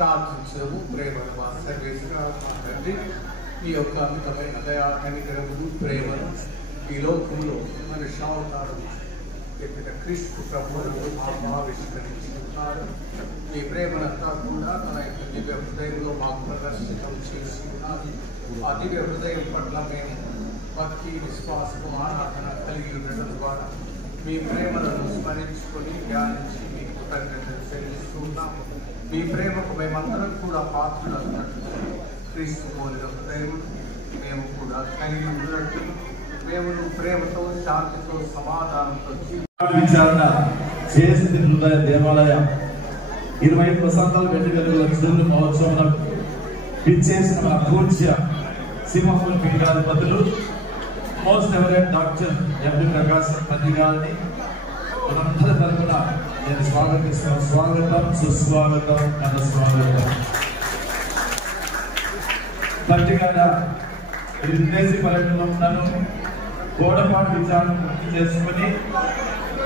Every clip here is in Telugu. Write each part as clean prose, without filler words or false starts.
ప్రార్థించము. ప్రేమను మా సర్వేశ్వర తండ్రి, ఈ యొక్క అద్భుతమైన దయా కనికరములు ప్రేమను ఈ లోకంలో మనుష్యావతారం ఎక్కడ క్రీస్తు ప్రభువును ఆవిష్కరించుకున్నారు. ఈ ప్రేమనంతా కూడా తన యొక్క దివ్య హృదయంలో మాకు ప్రదర్శితం చేసి ఉన్నారు. ఆ దివ్య హృదయం పట్ల మేము భక్తి విశ్వాసము ఆరాధన కలిగి ఉండడం ద్వారా మీ ప్రేమలను స్మరించుకొని ధ్యానించి మీ కృతజ్ఞతలు చెల్లిస్తున్నాము. మీ ప్రేమకు మేమందరం కూడా పాత్రలు అన్నట్టు క్రీస్తు పోలిన హృదయం మేము కూడా కలిగి ఉన్నట్టు మేము ప్రేమతో శాంతితో సమాధానంతో విచారణ చేసింది హృదయ దేవాలయ 25 వసంతాల వెంట్రుకల చిరులు మహోత్సవం విచ్చేసిన మన పూజ్య సింహపురి పీఠాధిపతులు మోస్ట్ ఎవరెంట్ డాక్టర్ ఎంపీ ప్రకాశ్ తండ్రి గారిని మనందరి తరఫున నేను స్వాగతిస్తున్నాను. స్వాగతం, సుస్వాగతం, మన స్వాగతం. తండ్రి గారు విదేశీ పర్యటనలో ఉన్నాను. గోడపాడు విచారణ పూర్తి చేసుకుని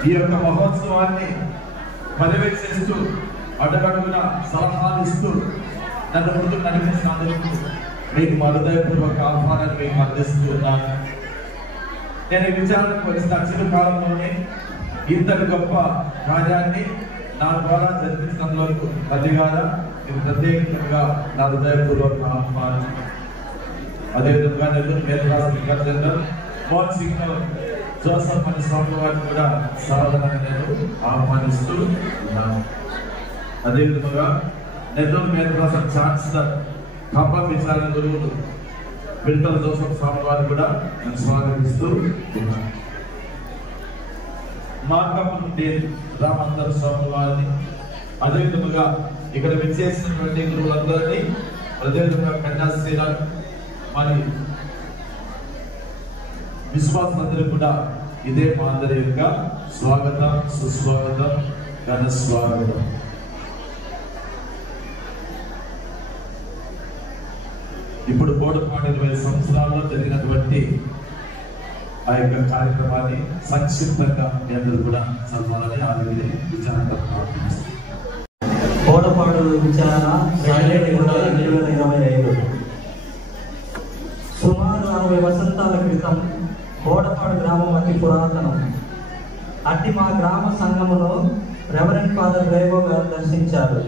ఈ యొక్క మహోత్సవాన్ని పర్యవేక్షిస్తూ అడుగడుగున సలహాలు ఇస్తూ నన్ను ముందుకు నడిపించినందుకు మీకు హృదయపూర్వక ఆహ్వానాన్ని మీకు అందిస్తూ ఉన్నాను. నేను విచారణకు వచ్చిన చిరు కాలంలోనే ఇంతటి గొప్ప కార్యాన్ని నా ద్వారా జరిపించినందుకు పదిగారా ఇది ప్రత్యేకంగా నా హృదయపూర్వక ఆహ్వానం. అదేవిధంగా నెల్లూరు మేల్రాజు జనరల్ మోహన్ సింగ్ జోసఫ్ అనే స్వామి వారిని కూడా సాధారణంగా నేను ఆహ్వానిస్తూ ఉన్నాను. అదేవిధంగా నెల్లూరు మేల్రాజు ఛాన్సలర్ ఖమ్మం విచారణ గురువులు వింటల్ జోసఫ్ స్వామి వారిని కూడా నేను స్వాగతిస్తూ ఉన్నాను. మార్కపు రామందర్ స్వామి వారిని, అదేవిధంగా ఇక్కడ విచ్చేసినటువంటి గురువులందరినీ, అదేవిధంగా కన్యాశ్రీరామ్ మరి విశ్వాసులందరూ కూడా ఇదే మాదిరి యొక్క స్వాగతం, సుస్వాగతం, ఘన స్వాగతం. ఇప్పుడు బోడపాడు 20 సంవత్సరాల్లో జరిగినటువంటి ఆ యొక్క కార్యక్రమాన్ని సంక్షిప్తంగా మీ అందరూ కూడా చదవాలని ఆల్రెడీ విచారణ బోడపాడు విచారణ 2025 సుమారు 60 వసంతాల క్రితం బోడపాడు గ్రామం అతి పురాతనం. అట్టి మా గ్రామ సంఘములో రెవరెండ్ ఫాదర్ రేవో గారు దర్శించారు.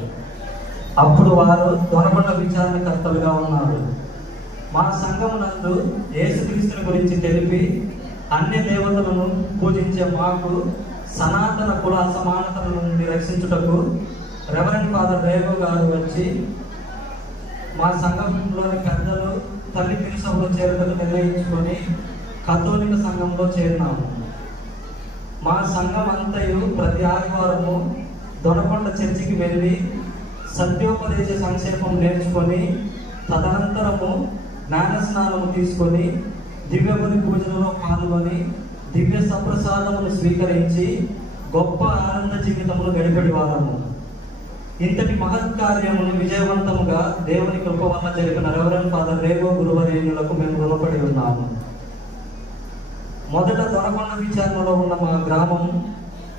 అప్పుడు వారు దొనకొండ విచారణకర్తలుగా ఉన్నారు. మా సంఘమునందు యేసుక్రీస్తుని గురించి తెలిపి అన్య దేవతలను పూజించే మాకు సనాతన కుల అసమానతల నుండి రక్షించుటకు రెవరెండ్ ఫాదర్ రేవో గారు వచ్చి మా సంఘంలోని పెద్దలు తల్లి తిరుసభలో చేరుటకు నిర్ణయించుకొని కథోలిక సంఘంలో చేరినాము. మా సంఘం అంతయు ప్రతి ఆదివారము దొనకొండ చర్చికి వెళ్ళి సత్యోపదేశ సంక్షేపం నేర్చుకొని తదనంతరము జ్ఞానస్నానము తీసుకొని దివ్యబలి పూజలలో పాల్గొని దివ్య సప్రసాదమును స్వీకరించి గొప్ప ఆనంద జీవితమును గడిపడి వారము. ఇంతటి మహత్కార్యమును విజయవంతముగా దేవుని కృప వల్ల జరిపిన రెవరెండ్ ఫాదర్ రేవో గురువరేణులకు మేము రుణపడి ఉన్నాము. మొదట దొనకొండ విచారణలో ఉన్న మా గ్రామం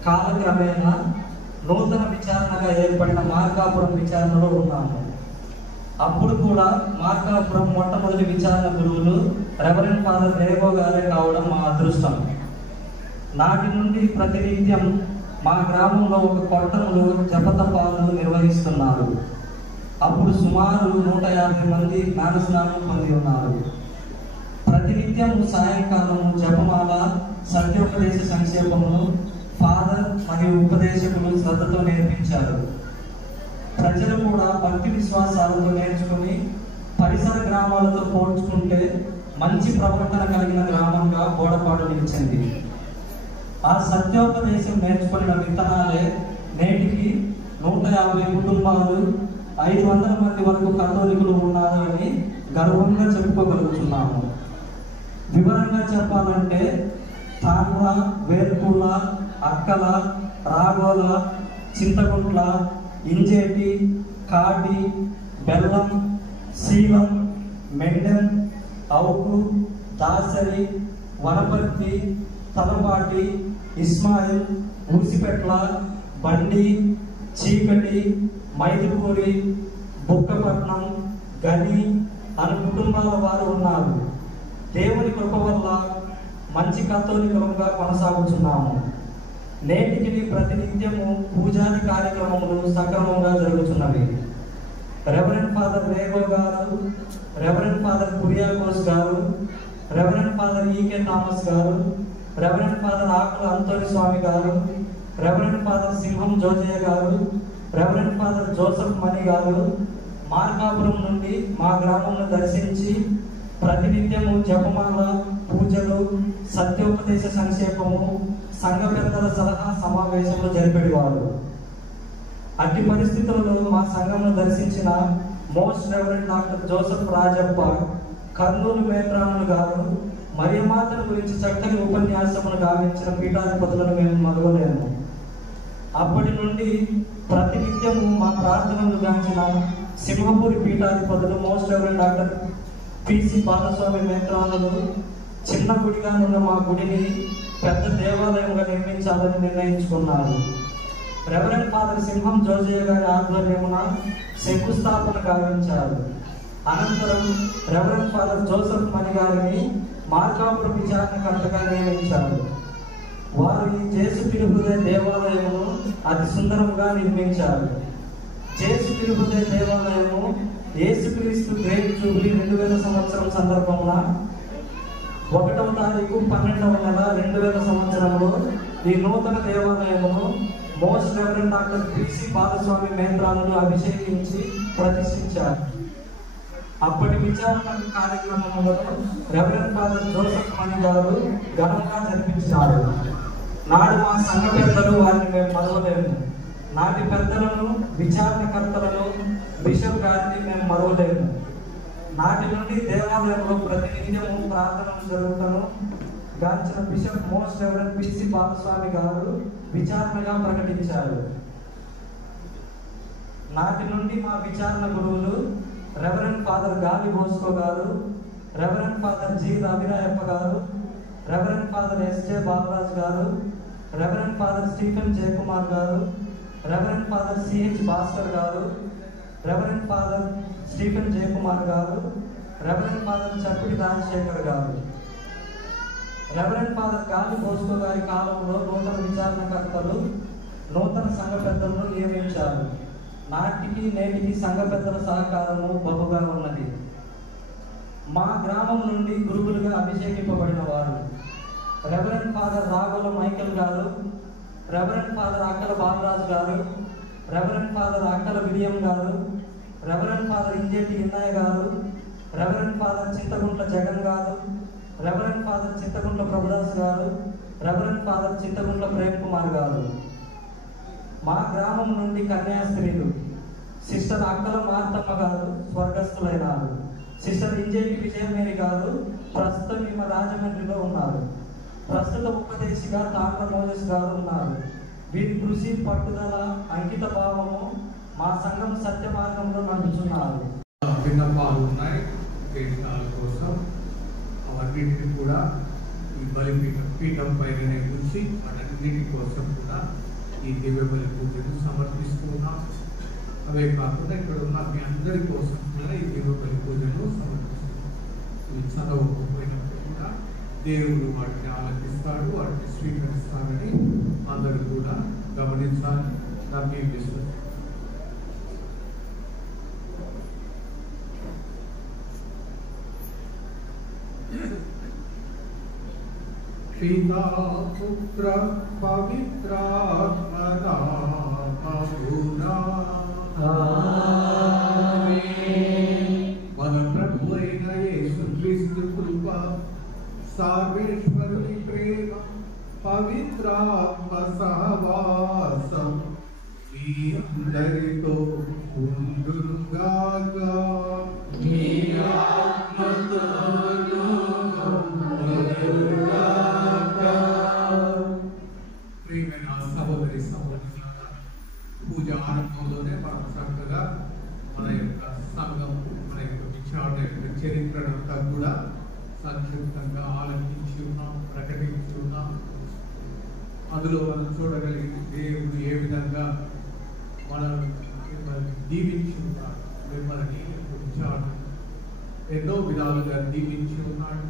కాలక్రమేణా నూతన విచారణగా ఏర్పడిన మార్కాపురం విచారణలో ఉన్నాము. అప్పుడు కూడా మార్కాపురం మొట్టమొదటి విచారణ గురువులు రెవరెండ్ ఫాదర్ రేవో గారే కావడం మా అదృష్టం. నాటి నుండి ప్రతినిత్యం మా గ్రామంలో ఒక కొట్టములు జపతపాలు నిర్వహిస్తున్నారు. అప్పుడు సుమారు 150 మంది జ్ఞానస్నానం పొంది ఉన్నారు. ప్రతినిత్యం సాయంకాలం జపమాల, సత్యోపదేశ సంక్షేపమును ఫాదర్ మరియు ఉపదేశకులు శ్రద్ధతో నేర్పించారు. ప్రజలు కూడా భక్తి విశ్వాసాలతో నేర్చుకుని పరిసర గ్రామాలతో పోల్చుకుంటే మంచి ప్రవర్తన కలిగిన గ్రామంగా బోడపాడు నిలిచింది. ఆ సత్యోపదేశం నేర్చుకున్న విత్తనాలే నేటికి 150 కుటుంబాలు, 500 మంది వరకు కథోలికులు ఉన్నారు అని గర్వంగా చెప్పుకోగలుగుతున్నాము. వివరంగా చెప్పాలంటే తాండ్ర, వేర్పుల, అక్కల, రాగోల, చింతగుంట్ల, ఇంజేటి, కాటి, బెల్లం, శీలం, మెండెం, అవుకు, దాసరి, వనపర్తి, తలపాటి, ఇస్మాయిల్, ఊసిపెట్ల, బండి, చీకటి, మైదుకూరి, బుక్కపట్నం, గని అనే కుటుంబాల వారు ఉన్నారు. దేవుని కృప వల్ల మంచి కథోలికులుగా కొనసాగుతున్నాము. నేటికి ప్రతినిత్యము పూజాది కార్యక్రమములు సక్రమంగా జరుగుతున్నవి. రెవరెండ్ ఫాదర్ రేగో గారు, రెవరెండ్ ఫాదర్ కురియాకోస్ గారు, రెవరెండ్ ఫాదర్ ఈకే థామస్ గారు, రెవరెండ్ ఫాదర్ ఆకుల అంతోని స్వామి గారు, రెవరెండ్ ఫాదర్ సింహం జోజయ్య గారు, రెవరెండ్ ఫాదర్ జోసెఫ్ మణి గారు మార్కాపురం నుండి మా గ్రామంలో దర్శించి ప్రతినిత్యము జపమాల, పూజలు, సత్యోపదేశ సంక్షేపము, సంఘ పెద్దల సలహా సమావేశంలో జరిపేవారు. అట్టి పరిస్థితులలో మా సంఘంలో దర్శించిన most reverend doctor Joseph Rajappa Kurnool మేత్రాములు గారు మరియమాతల గురించి చక్కని ఉపన్యాసములు గావించిన పీఠాధిపతులను మేము మరవలేము. అప్పటి నుండి ప్రతినిత్యము మా ప్రార్థనలు గాంచిన సింహపూరి పీఠాధిపతులు most reverend doctor PC Balaswamy మేత్రాములు చిన్న గుడిగా ఉన్న మా గుడిని పెద్ద దేవాలయంగా నిర్మించాలని నిర్ణయించుకున్నారు. రెవరెండ్ ఫాదర్ సింహం జోజయ్య గారి ఆధ్వర్యమున శంకుస్థాపన గావించారు. అనంతరం రెవరెండ్ ఫాదర్ జోసెఫ్ మణి గారిని మార్కాపురం విచారణకర్తగా నియమించారు. వారు ఈ జేసు తిరుపతి దేవాలయమును అతి సుందరంగా నిర్మించారు. జేసు తిరుపతి దేవాలయము యేసుక్రీస్తు గ్రేట్ జూబ్లీ 2000 సంవత్సరం సందర్భంగా 1వ తారీఖు 12వ నెల 2000 సంవత్సరంలో ఈ నూతన దేవాలయమును most reverend doctor PC Balaswamy మేత్రాలను అభిషేకించి ప్రతిష్ఠించారు. అప్పటి విచారణ కార్యక్రమంలో రెవరెండ్ ఫాదర్ జోసెఫ్ మణి గారు ఘనంగా జరిపించారు. నాడు మా సంఘ పెద్దలు వారిని మేము మరవలేము. నాటి పెద్దలను, విచారణకర్తలను, బిషప్ గారిని మేము మరవలేము. నాటి నుండి దేవాలయంలో ప్రతినిత్యము ప్రార్థనలు జరుగుతాను గాంచిన bishop most reverend PC Balaswamy గారు విచారణగా ప్రకటించారు. నాటి నుండి మా విచారణ గురువులు రెవరెండ్ ఫాదర్ గాలి బోస్కో గారు, రెవరెండ్ ఫాదర్ జి రవిరాయప్ప గారు, రెవరెండ్ ఫాదర్ ఎస్జే బాలరాజ్ గారు, రెవరెండ్ ఫాదర్ స్టీఫెన్ జయకుమార్ గారు, రెవరెండ్ ఫాదర్ సిహెచ్ భాస్కర్ గారు, రెవరెండ్ ఫాదర్ స్టీఫెన్ జయకుమార్ గారు, రెవరెండ్ ఫాదర్ చక్కుడి రాజశేఖర్ గారు. రెవరెండ్ ఫాదర్ గాలి బోస్కో గారి కాలంలో నూతన విచారణకర్తలు, నూతన సంఘ పెద్దలను నియమించారు. నాటికి నేటికి సంఘ పెద్దల సహకారము బహుగా ఉన్నది. మా గ్రామం నుండి గురువులుగా అభిషేకింపబడిన వారు రెవరెండ్ ఫాదర్ రాఘోల మైకేల్ గారు, రెవరెండ్ ఫాదర్ అక్కల బాలరాజు గారు, రెవరెండ్ ఫాదర్ అక్కల విలియం గారు, రెవరెండ్ ఫాదర్ ఇంజేటి ఇన్నయ్య గారు, రెవరెండ్ ఫాదర్ చింతగుంట్ల జగన్ గారు, రెవరెండ్ ఫాదర్ చింతగుంట్ల ప్రభుదాస్ గారు, రెవరెండ్ ఫాదర్ చింతగుంట్ల ప్రేమ్ కుమార్ గారు. మా గ్రామం నుండి కన్యాస్త్రీలు సిస్టర్ అక్కల మార్తమ్మ గారు స్వర్గస్థులైనారు. సిస్టర్ ఇంజేటి విజయమేరి గారు ప్రస్తుతం ఈమె రాజమండ్రిలో ఉన్నారు. ప్రస్తుత ఉపదేశిగా తాండ్ర మోజెస్ గారు ఉన్నారు. వీరి కృషి, పట్టుదల, అంకిత భావము మా సంఘం సత్య మార్గంలో నడుచున్నారు. విన్నపాలు ఉన్నాయి దేశాల కోసం, అవన్నింటినీ కూడా ఈ పీఠం పైననే ఉంచి వాటన్నిటి కోసం కూడా ఈ దివ్య బలి పూజను సమర్పిస్తున్నాం. అవే కాకుండా ఇక్కడ ఉన్న మీ అందరి కోసం కూడా ఈ దివ్య బలి పూజను సమర్పిస్తున్నాం. ఇవి చదవకపోయినప్పుడు కూడా దేవుడు వాటిని ఆలకిస్తాడు, వాటిని స్వీకరిస్తాడని అందరూ కూడా గమనించాలి. నమ్మి విశ్వసి పితా పుత్ర పవిత్రాత్మ నామమునా ఆమేన్. మన ప్రభు అయిన యేసుక్రీస్తు కృప, సర్వేశ్వరుని ప్రేమ పవిత్రాత్మ సహవాసం మీ అందరితో ఉండుగాక. మీ ఆత్మతోనూ ఉండుగాక. ప్రియమైన సహోదరి సహోదరులారా, పూజ ఆరంభంలోనే మనం చక్కగా మన యొక్క సంఘం, మన యొక్క విచారణ యొక్క చరిత్రనంతా కూడా సంక్షిప్తంగా ఆలోచించి ఉన్నాం, ప్రకటించి ఉన్నాం. అందులో మనం చూడగలిగిన దేవుడు ఏ విధంగా మనల్ని దీవించి ఉన్నాడు, మిమ్మల్ని విచారణ ఎన్నో విధాలుగా దీవించి ఉన్నాడు,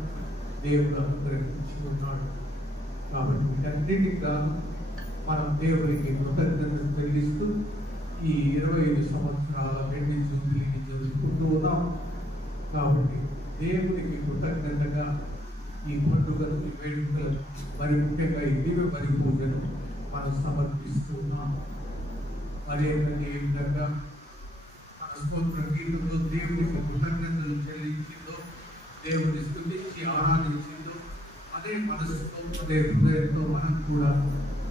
దేవుడు అనుగ్రహించి ఉన్నాడు. కాబట్టి వీటన్నిటిగా మనం దేవుడికి కృతజ్ఞతలు చెల్లిస్తూ ఈ 25 సంవత్సరాల వెండి జూబిలీని జరుపుకుంటూ ఉన్నాం. కాబట్టి దేవుడికి కృతజ్ఞతగా ఈ పండుగలు, ఈ వేడుకలు, మరి ముఖ్యంగా ఈ దివ్య బలి పూజను మనం సమర్పిస్తున్నాం. అదే విధంగా మన స్తోత్ర గీతంలో దేవుడికి కృతజ్ఞతలు చెల్లించిందో, దేవుడిని స్తుతించి ఆరాధించిందో, అదే మనసుతో, అదే హృదయంతో మనం కూడా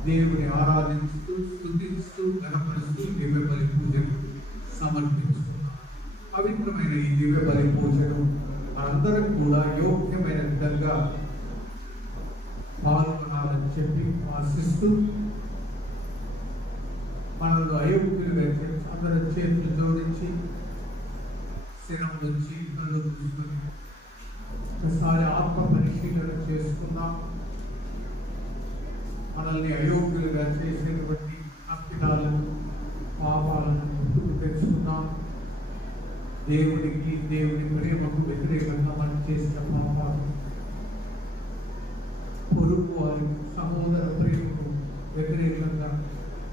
దేవుని ఆరాధించుతూ, స్తుతిస్తూ, గణపరుస్తూ దివ్య బలి పూజను సమర్పించుకున్నాం. పవిత్రమైన ఈ దివ్య బలి పూజను మనందరం కూడా యోగ్యమైన విధంగా పాల్గొనాలని చెప్పి ఆశిస్తూ, మనలో అయోగ్యులుగా అందరం చేతులు జోడించి శిరం నుంచి కళ్ళు చూసుకొని ఒకసారి ఆత్మ పరిశీలన చేసుకుందాం. మనల్ని అయోగ్యులుగా చేసేటువంటి అపిటాలను, పాపాలను గుర్తుకు తెచ్చుకుందాం. దేవుడికి, దేవుని ప్రేమకు వ్యతిరేకంగా మనం చేసిన పాపాలు, పొరుగు వారి సహోదర ప్రేమకు వ్యతిరేకంగా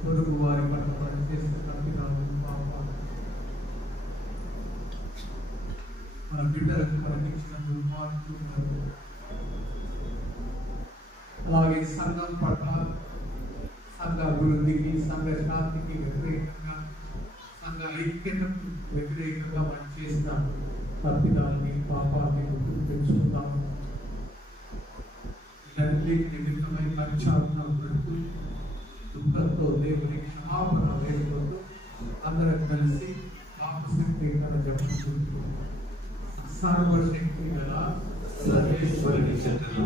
పొరుగు వారి పట్ల మనం చేసిన అపిటాలు, పాపాలు, మన బిడ్డలకు కలిగించిన దుర్మార్గులు, అలాగే సంఘం పట్ల, సంఘ అభివృద్ధికి, సంఘ శాంతికి వ్యతిరేకంగా, సంఘ ఐక్యతకు వ్యతిరేకంగా మనం చేసిన తప్పిదాన్ని, పాపాన్ని గుర్తుకు తెచ్చుకుందాము. ఇలాంటి నిమిత్తమై పశ్చాత్తాపం పడుతూ దుఃఖంతో దేవుని క్షమాపణ వేడుకుంటూ అందరం కలిసి పాపశక్తి గల జపుకుంటూ సర్వశక్తి గల సర్వేశ్వరుని చెట్టును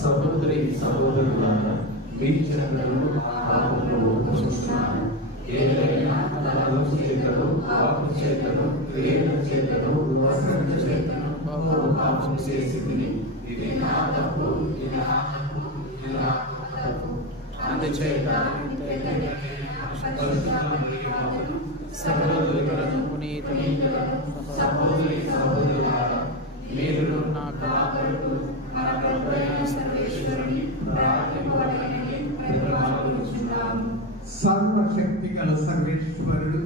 సహోదరి సహోదరులారా, మీ చెట్టును పాపములు ఒప్పుకొనుచున్నాను. ఏదైనా తలపు చేతను, వాక్కు చేతను, క్రియల చేతను, వస్త్రము చేతను బహు పాపం చేసింది. ఇది నా తప్పు, ఇది నా తప్పు, ఇది నా తప్పు. అందుచేత సకల దూతలను, పునీతులను, సహోదరి సహోదరులారా, మీరు నా కళాపరులు, నా ప్రభువైన సర్వేశ్వరుని ప్రార్థింపబడని ప్రార్థించుచున్నాను. సర్వశక్తి గల సర్వేశ్వరుడు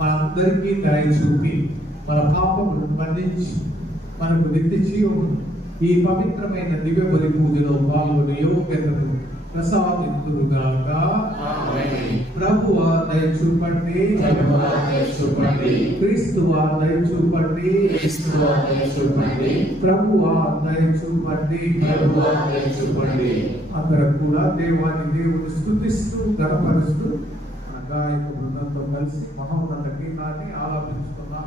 మనందరికీ దయ చూపి మన పాపమును మన్నించి మనకు నిత్య జీవము ఈ పవిత్రమైన దివ్య బలి పూజలో పాల్గొని యోగ్యతను ప్రసాదింతురుగాక. ప్రభువా దయ చూపండి, క్రీస్తువా దయ చూపండి, ప్రభువా దయ చూపండి. అందరం కూడా దేవుని స్తుతిస్తూ, గణపరుస్తూ మన గాయక బృందంతో కలిసి మహోన్నత గీతాన్ని ఆలాపించుకుందాం.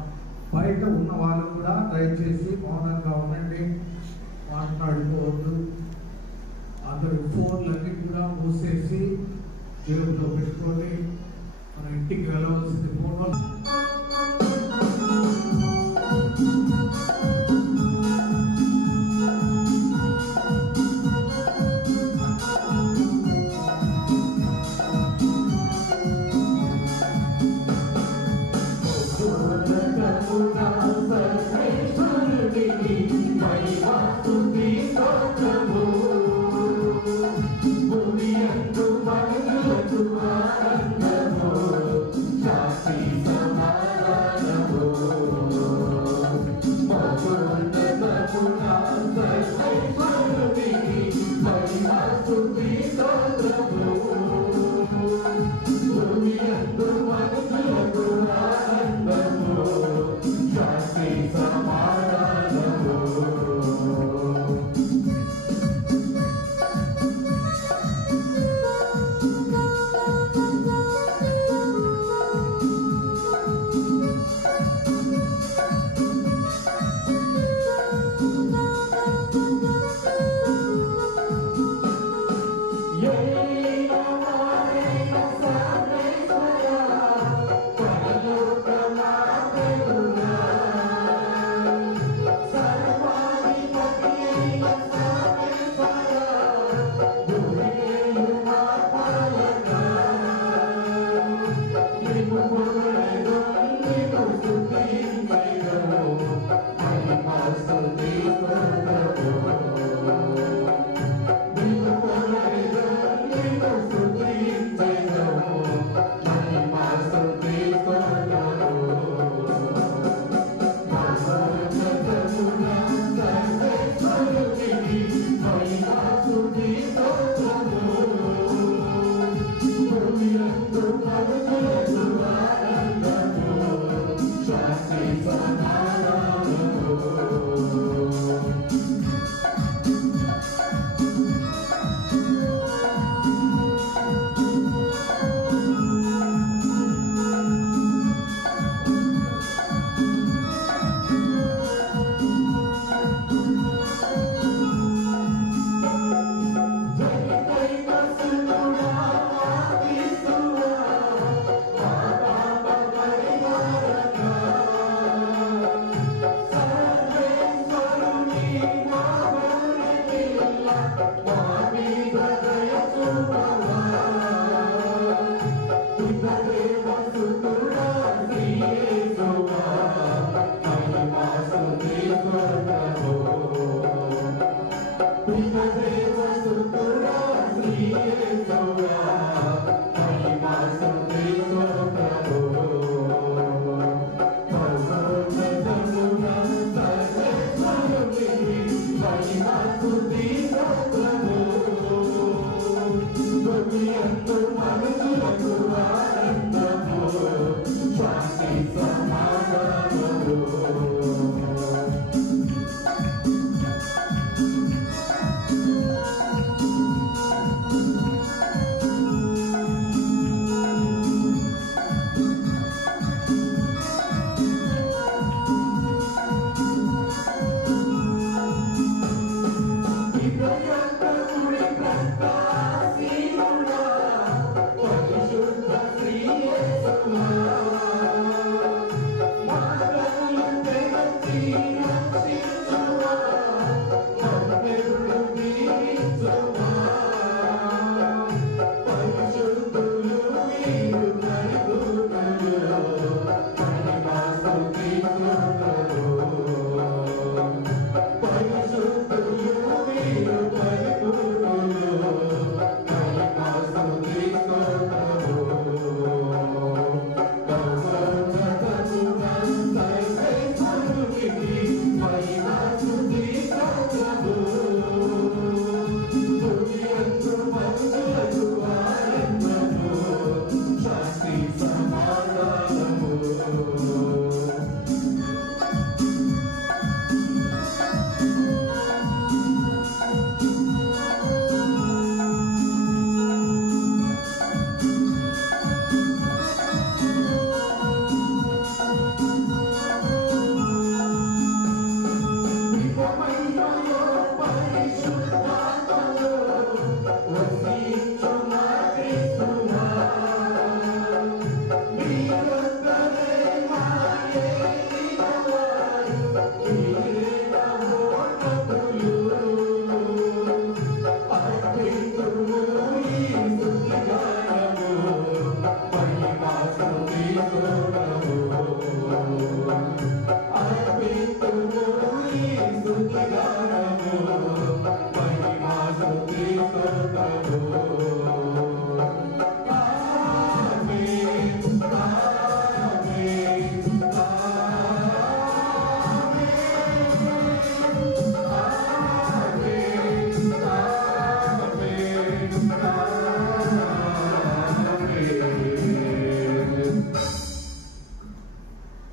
బయట ఉన్న వాళ్ళు కూడా దయచేసి మౌనంగా ఉండండి, మాట్లాడుకోవద్దు. అందరూ ఫోన్లన్నీ కూడా మూసేసి జేబులో పెట్టుకోండి. మన ఇంటికి వెళ్ళవలసింది ఫోన్. Samaya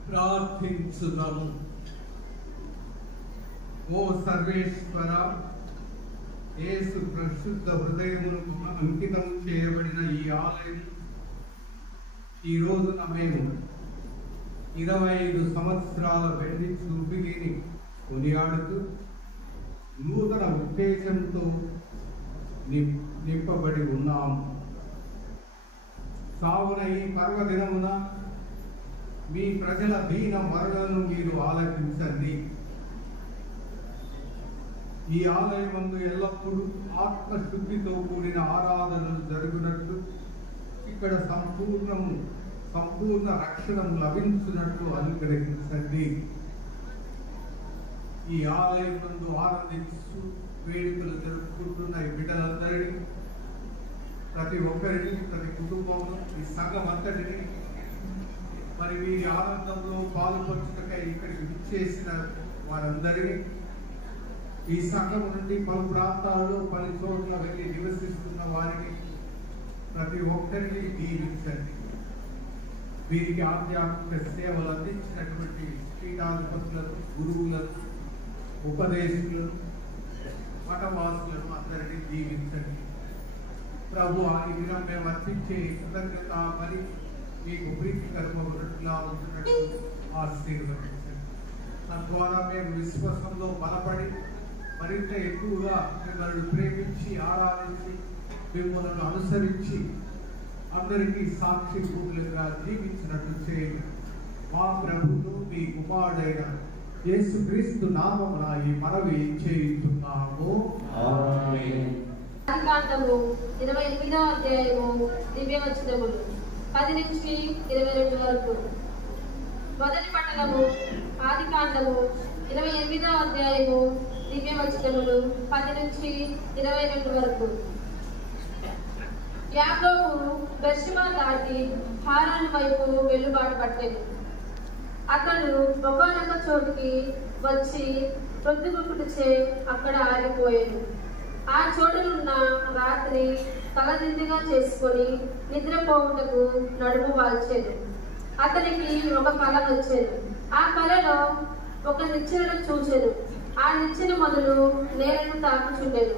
ప్రార్థించుదాము. ఓ సర్వేశ్వర, యేసు పరిశుద్ధ హృదయములకు అంకితం చేయబడిన ఈ ఆలయం ఈ రోజున మేము 25 సంవత్సరాల వెండి జూబిలీని కొనియాడుతూ నూతన ఉత్తేజంతో నింపబడి ఉన్నాము. కావున ఈ పర్వదినమున మీ ప్రజల దీన మరణను మీరు ఆలకించండి. ఈ ఆలయమందు ఎల్లప్పుడూ ఆత్మశుద్ధితో కూడిన ఆరాధనలు జరుగునట్లు, ఇక్కడ సంపూర్ణ రక్షణము లభించినట్లు అనుగ్రహించండి. ఈ ఆలయమందు ఆనందించు వేడుకలు జరుపుకుంటున్న ఈ బిడ్డలందరినీ, ప్రతి ఒక్కరిని, ప్రతి కుటుంబంలో, ఈ సంఘం అంతటిని, మరి వీరి ఆనందంలో పాల్పంచుటకై ఇక్కడికి విచ్చేసిన వారందరినీ, ఈ సంఘం నుండి పలు ప్రాంతాల్లో పలు చోట్ల వెళ్ళి నివసిస్తున్న వారిని ప్రతి ఒక్కరిని దీవించండి. వీరికి ఆధ్యాత్మిక సేవలు అందించినటువంటి పీఠాధిపతులను, గురువులను, ఉపదేశకులను, మఠవాసులను అందరినీ దీవించండి. ప్రభు, ఈ దినం మేము అర్పించే కృతజ్ఞత మరి మీకు ప్రీతికరమవునట్లా ఉంటున్నట్టు ఆశీర్వదించండి. తద్వారా మేము విశ్వాసంలో బలపడి మరింత ఎక్కువగా మిమ్మల్ని ప్రేమించి ఆరాధించి మిమ్మల్ని అనుసరించి అందరికీ సాక్షి భూములుగా జీవించినట్టు చేయండి. మా ప్రభువును మీ కుమారుడైన యేసుక్రీస్తు నామమున ఈ మనవి చేయుచున్నాము. ఆమేన్. ఆదికాండము 28వ అధ్యాయము దివ్యవచనములు 10 నుంచి 22 వరకు. మొదటి పట్టణము ఆదికాండము 28వ అధ్యాయము దివ్యవచనములు 10 నుంచి 22 వరకు. యాకోబు బెర్షెబా దాటి హారాను వైపు వెళ్లుబాటు పట్టెను. అతడు ఒకానొక చోటుకి వచ్చి ప్రొద్దుగుకుడిచే అక్కడ ఆగిపోయాడు. ఆ చోటునున్న రాత్రి తలదిండుగా చేసుకొని నిద్రపోవుటకు నడుము వాల్చాడు. అతనికి ఒక కల వచ్చాడు. ఆ కలలో ఒక నిచ్చెనను చూచెను. ఆ నిచ్చెన మొదలు నేలను తాకుచుండెను.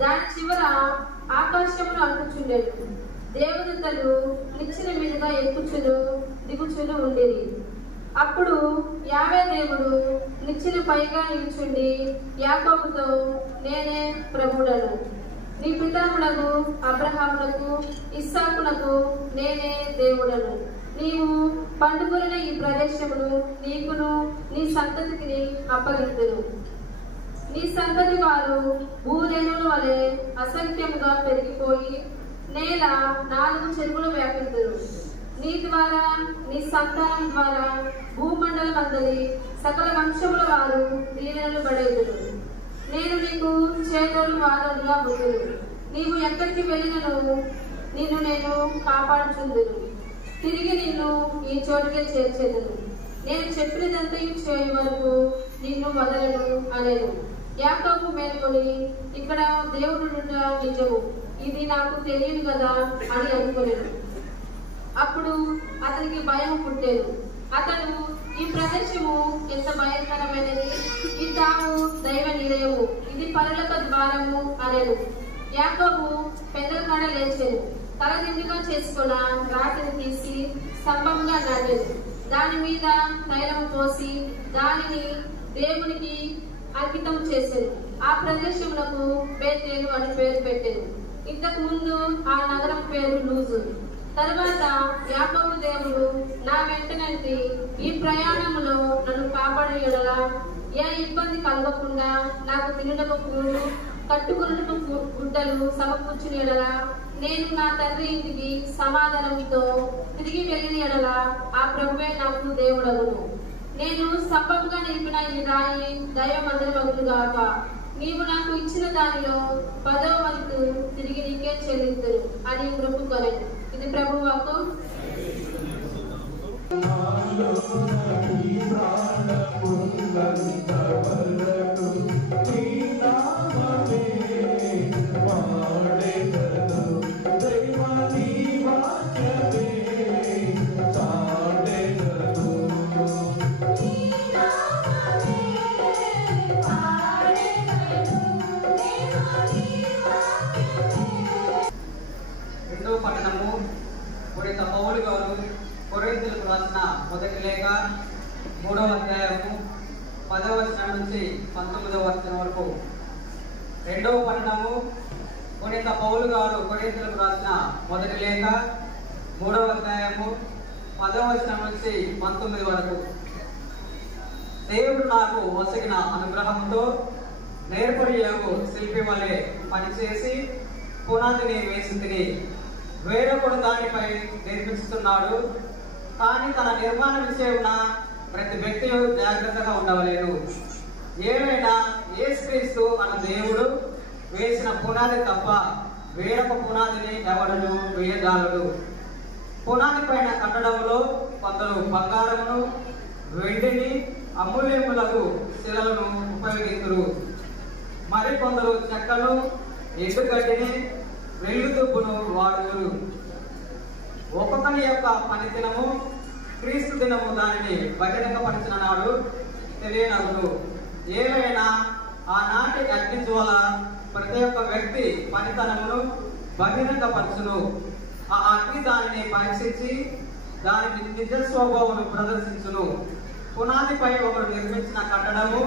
దాని చివర ఆకాశమును అంటుచుండెను. దేవదూతలు నిచ్చెన మీదుగా ఎక్కుచును దిగుచును ఉండిరి. అప్పుడు యావే దేవుడు నిచ్చెన పైగా నిల్చుండి యాకోబుతో, నేనే ప్రభుడను, నీ పితరులకు అబ్రహామునకు ఇస్సాకునకు నేనే దేవుడను. నీవు పండుకొనిన ఈ ప్రదేశమును నీకును నీ సంతతికి అప్పగింతును. నీ సంతతి వారు భూరేణుల వలె అసంఖ్యముగా పెరిగిపోయి నేల 4 చెరువులు వ్యాపింతురు. నీ ద్వారా నీ సంతానం ద్వారా భూమండలమందలి సకల వంశముల వారు దీవెనలు పడేదురు. నేను నీకు చేదోడు వాదోడుగా ఉందును. నీవు ఎక్కడికి వెళ్ళినను నిన్ను నేను కాపాడుచుందును. తిరిగి నిన్ను ఈ చోటుకే చేర్చేదును. నేను చెప్పినదంతయు చేయు వరకు నిన్ను వదలను అనేను. యాకోబు మేల్కొని, ఇక్కడ దేవుడు నిజము, ఇది నాకు తెలియదు కదా అని అనుకునేను. అప్పుడు అతనికి భయం పుట్టేను. అతడు, ఈ ప్రదేశము ఎంత భయంకరమైనది, ఈ తాము దైవ నిలయము, ఇది పరలోక ద్వారము అనేను. యాకోబు పెద్దల కాడ లేచెను. తలదిండుగా చేసుకున్న రాతిని తీసి స్తంభంగా నాటెను. దాని మీద తైలము పోసి దానిని దేవునికి అంకితం చేసెను. ఆ ప్రదేశములకు బేతేలు అని పేరు పెట్టెను. ఇంతకు ముందు ఆ నగరం పేరు లూజు. తరువాత యాకోబు దేవుడు నా వెంటనంటి ఈ ప్రయాణములో నన్ను కాపాడే యెడల ఏ ఇబ్బంది కలగకుండా నాకు తినుటకు కూడు కట్టుకున్నటకు గుడ్డలు సమకూర్చుని యెడల నేను నా తండ్రి ఇంటికి సమాధానంతో తిరిగి వెళ్ళిన యెడల ఆ ప్రభువే నాకు దేవుడగును. నేను స్తంభంగా నిలిపిన ఈ రాయి దైవ మందిరమగును గాక. నీవు నాకు ఇచ్చిన దానిలో 10వ వంతు తిరిగి నీకే చెల్లింతును అని మొక్కుకొనెను. ఇది ప్రభువాకు. రెండవ పట్టణము పునీత పౌలు గారు కొరింథీయులకు రాసిన మొదటి లేఖ 3వ అధ్యాయము 10వ వచనం నుంచి 19వ వచనం వరకు. రెండవ పట్టణము పునీత పౌలు గారు కొరింథీయులకు రాసిన మొదటి లేఖ 3వ అధ్యాయము 10వ వచనం నుంచి 19 వరకు. దేవుడు నాకు వసగిన అనుగ్రహంతో నేర్పరియకు శిల్పి వలె పనిచేసి పునాదిని వేసి తిని వేరొకడు దానిపై నిర్మిస్తున్నాడు. కానీ తన నిర్మాణ విషయమున ప్రతి వ్యక్తి జాగ్రత్తగా ఉండవలేదు. ఏమైనా యేసుక్రీస్తు మన దేవుడు వేసిన పునాది తప్ప వేరొక పునాదిని ఎవడను వేయజాలడు. పునాది పైన కట్టడంలో కొందరు బంగారమును వెండిని అమూల్యములకు శిలలను ఉపయోగించురు. మరికొందరు చెక్కను ఎండుగడ్డిని వెల్లు దుబ్బును వాడుదురు. ఒక్కొక్కరి యొక్క పనిదినము క్రీస్తు దినము దానిని బహిరంగపరిచిన నాడు తెలియనగును. ఏమైనా ఆనాటి అగ్ని జ్వాల ప్రతి ఒక్క వ్యక్తి పనితనమును బహిరంగపరచును. ఆ అగ్ని దానిని పరీక్షించి దాని నిజ స్వభావమును ప్రదర్శించును. పునాదిపై ఒకరు నిర్మించిన కట్టడము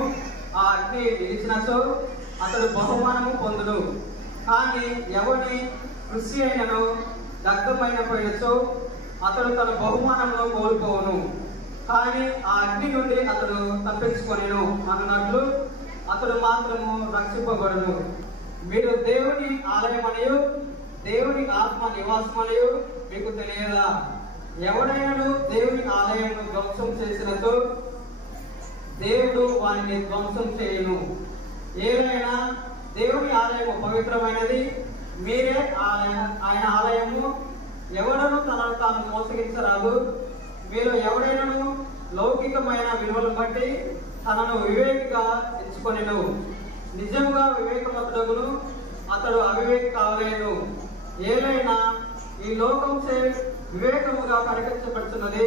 ఆ అగ్ని నిలిచినచో అతడు బహుమానము పొందును. కానీ ఎవరి కృషి అయినను దగ్ధమైన పోయొచ్చు అతడు తన బహుమానమును కోల్పోవును. కానీ ఆ అగ్ని నుండి అతడు తప్పించుకొనెను అన్నట్లు అతడు మాత్రము రక్షింపబడును. మీరు దేవుని ఆలయమనియు దేవుని ఆత్మ నివాసమనియు మీకు తెలియదా? ఎవడైనాను దేవుని ఆలయమును ధ్వంసం చేసినతో దేవుడు వారిని ధ్వంసం చేయను. ఏదైనా దేవుని ఆలయము పవిత్రమైనది, మీరే ఆయన ఆలయము. ఎవడను తనను తాను మోసగించరాదు. మీరు ఎవడైనాను లౌకికమైన విలువలను బట్టి తనను వివేకిగా ఎంచుకొనెను. నిజంగా వివేకవంతుడును అతడు అవివేకి కావలేను. ఏలైనా ఈ లోకం వివేకముగా పరికరించబడుతున్నది.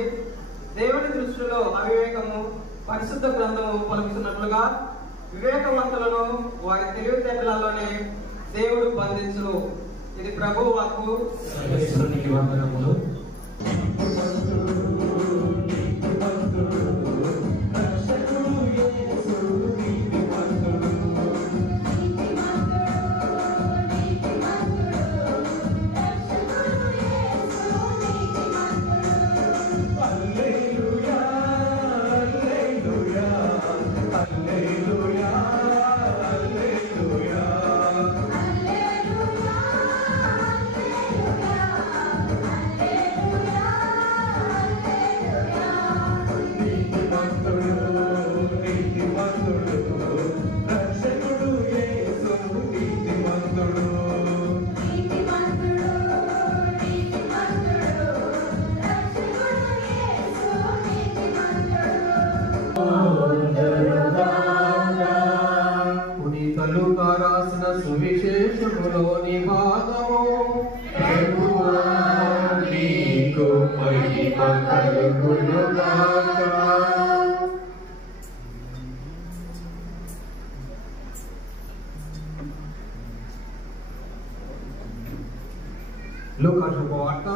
దేవుని దృష్టిలో అవివేకము పరిశుద్ధ గ్రంథము పలుకుతున్నట్లుగా వివేకవంతులను వారి తెలివితేటలలోనే దేవుడు బంధించును. ఇది ప్రభువు వాక్కు. వందనములు. రాసిన సువిశేషములోని భాగము. ప్రభువా నీకు మహిమ కలుగునుగాక. లూకా శుభవార్త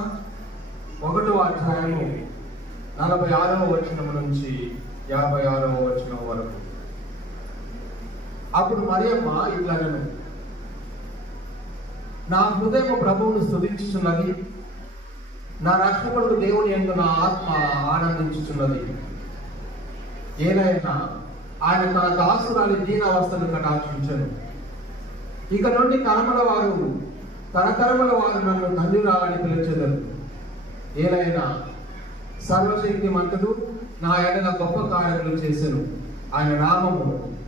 1వ అధ్యాయము 46వ వచనం నుంచి 56వ వచనం వరకు. అప్పుడు మరియమ్మ ఇట్లనెను, నా హృదయము ప్రభువును స్తుతించుచున్నది, నా రక్షకుడు దేవుని యందు నా ఆత్మ ఆనందించుచున్నది. ఏలైనా ఆయన తన దాసురాలి దీనావస్థను కటాక్షించెను. ఇక నుండి తరతరముల వారు నన్ను ధన్యురాలని పిలిచెదరు. ఏలైనా సర్వశక్తిమంతుడు నా ఎడల గొప్ప కార్యములు చేసెను. ఆయన నామము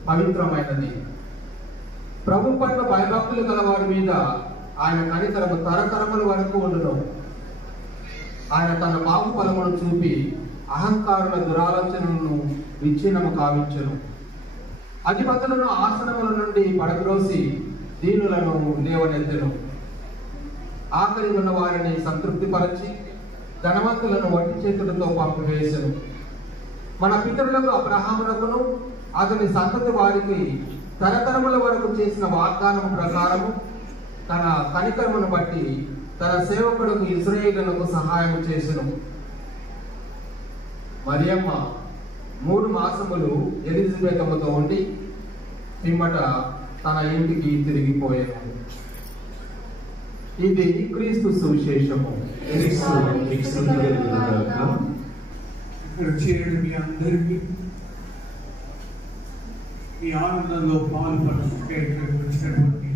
పవిత్రమైనది. ప్రభు పట్ల భయభక్తులు గల వారి మీద ఆయన కనికరము తరతరముల వరకు ఉండును. ఆయన తన బాహు ఫలమును చూపి అహంకారుల దురాలోచనలను విచ్ఛిన్నము కావించెను. అధిపతులను ఆసనముల నుండి పడద్రోసి దీనులను లేవనెత్తెను. ఆకలి ఉన్న వారిని సంతృప్తిపరచి ధనవంతులను వట్టి చేతులతో పంపివేసెను. మన పితరులకు అబ్రహామునకును అతని సంతతి వారికి తరతరముల వరకు చేసిన వాగ్దానము ప్రకారము తన కనికరమును బట్టి తన సేవకుడుకు ఇశ్రాయేలునకు సహాయం చేసెను. మరియమ్మ 3 మాసములు ఎలిజబెతముతో ఉండి పిమ్మట తన ఇంటికి తిరిగిపోయాను. ఇది క్రీస్తు సువిశేషము. ఇక్కడ చేరడం మీ అందరికీ ఈ ఆనందంలో పాల్పంచుకుంటే ఇక్కడికి వచ్చినటువంటి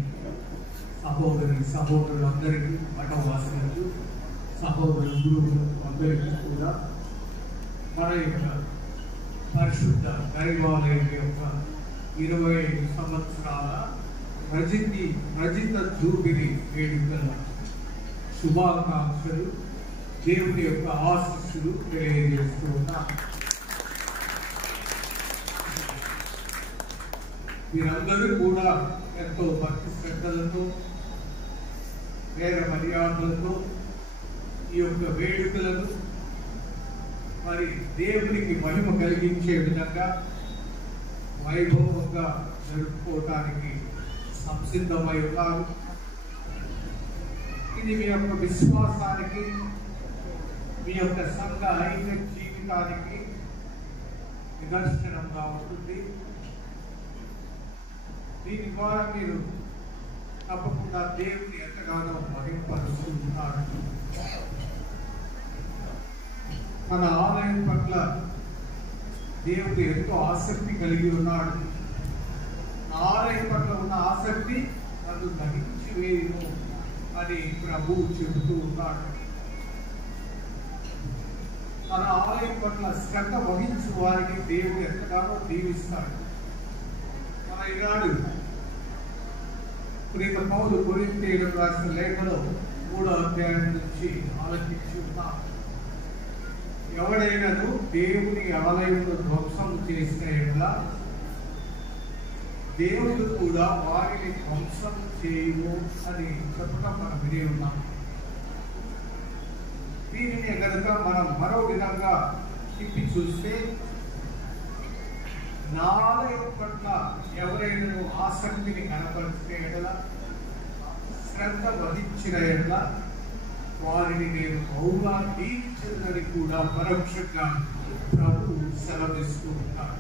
సహోదరులందరికీ, మఠవాసులకు, గురువులకు అందరికీ కూడా మన యొక్క పరిశుద్ధ దైవాలయం యొక్క 25 సంవత్సరాల రజిత జూబిలీ వేడుకల శుభాకాంక్షలు, దేవుని యొక్క ఆశీస్సులు తెలియజేస్తూ ఉన్నా. మీరందరూ కూడా ఎంతో భక్తి శ్రద్ధలతో, వేద మర్యాదలతో ఈ యొక్క వేడుకలను మరి దేవునికి మహిమ కలిగించే విధంగా వైభవంగా జరుపుకోవటానికి సంసిద్ధమై ఉన్నారు. ఇది మీ యొక్క విశ్వాసానికి, మీ యొక్క సంఘ ఐక్య జీవితానికి నిదర్శనంగా ఉంటుంది. దీని ద్వారా మీరు తప్పకుండా దేవుని ఎంతగానో మహింపరుస్తున్నారు. మన ఆలయం పట్ల దేవుడు ఎంతో ఆసక్తి కలిగి ఉన్నాడు. ఆలయం పట్ల ఉన్న ఆసక్తి నన్ను అని ప్రభువు చెబుతూ ఉన్నాడు. మన ఆలయం పట్ల శ్రద్ధ వహించు వారికి దేవుడు ఎంతగానో దీవిస్తాడు. మన ఈనాడు ప్రేమ పౌలు కొరింథీయులకు రాసిన లేఖలో 3వ అధ్యాయం నుంచి ఆలోచించి ఉన్నాం. ఎవడైనాను దేవుని ఆలయంలో ధ్వంసం చేసిన ఎడల దేవుడు కూడా వారిని ధ్వంసం చేయము అని చెప్పడం మనం విని ఉన్నాం. దీనిని కనుక మనం మరో విధంగా తిప్పి చూస్తే, నా ఆలయం పట్ల ఎవరైనా ఆసక్తిని కనపరిచిన ఎడల, శ్రద్ధ వహించిన ఎడల వారిని నేను బహుగా దీవించదని కూడా పరోక్షంగా ప్రభు సెలవిస్తూ ఉంటాడు.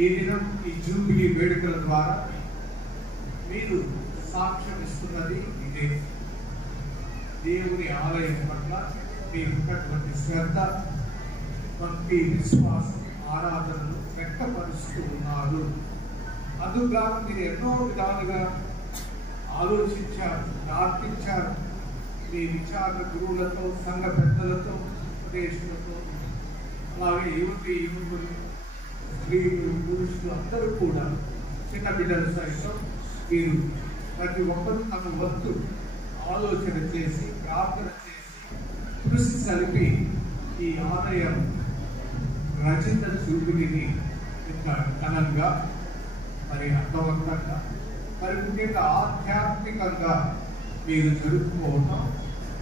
ఈ దినం ఈ జూబిలీ వేడుకల ద్వారా మీరు సాక్ష్యం ఇస్తున్నది ఇదే. దేవుని ఆలయం పట్ల మీకున్నటువంటి శ్రద్ధ, భక్తి, విశ్వాసం, ఆరాధనలు వ్యక్తపరుస్తూ ఉన్నారు. అందుగా మీరు ఎన్నో విధాలుగా ఆలోచించారు, ప్రార్థించారు. మీ విచారణ గురువులతో, సంఘ పెద్దలతో, ఉపదేశులతో, అలాగే యువకులు, స్త్రీలు, పురుషులు అందరూ కూడా, చిన్న బిడ్డలు సైతం మీరు ప్రతి ఒక్కరు తమ వంతు ఆలోచన చేసి, ప్రార్థన చేసి, కృషి కలిపి ఈ ఆలయం రచిత జూబిలీని ఇంత ఘనంగా, మరి అర్థవంతంగా, మరి ముఖ్యంగా ఆధ్యాత్మికంగా మీరు జరుపుకోవడం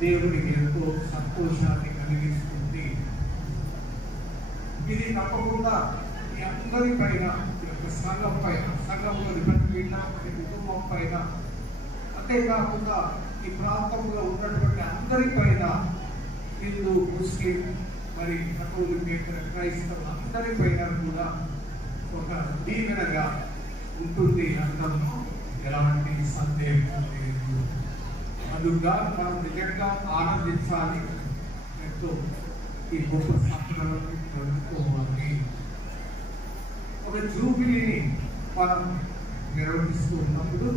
దేవునికి ఎంతో సంతోషాన్ని కలిగిస్తుంది. ఇది తప్పకుండా మీ అందరి పైన, సంఘం పైన, సంఘంలోని ప్రతి బిడ్డ, ప్రతి కుటుంబం పైన, అంతేకాకుండా ఈ ప్రాంతంలో ఉన్నటువంటి అందరి పైన, హిందూ, ముస్లిం, మరి కథోలికేతర, క్రైస్తవులు అందరి పైన కూడా ఒక దీవెనగా ఉంటుంది అనడంలో ఎలాంటి సందేహం లేదు. అందుగా మనం నిజంగా ఆనందించాలి, ఎంతో ఈ గొప్ప సంపదలను జరుపుకోవాలి. ఒక జూబిలీని మనం నిర్వహిస్తూ ఉన్నప్పుడు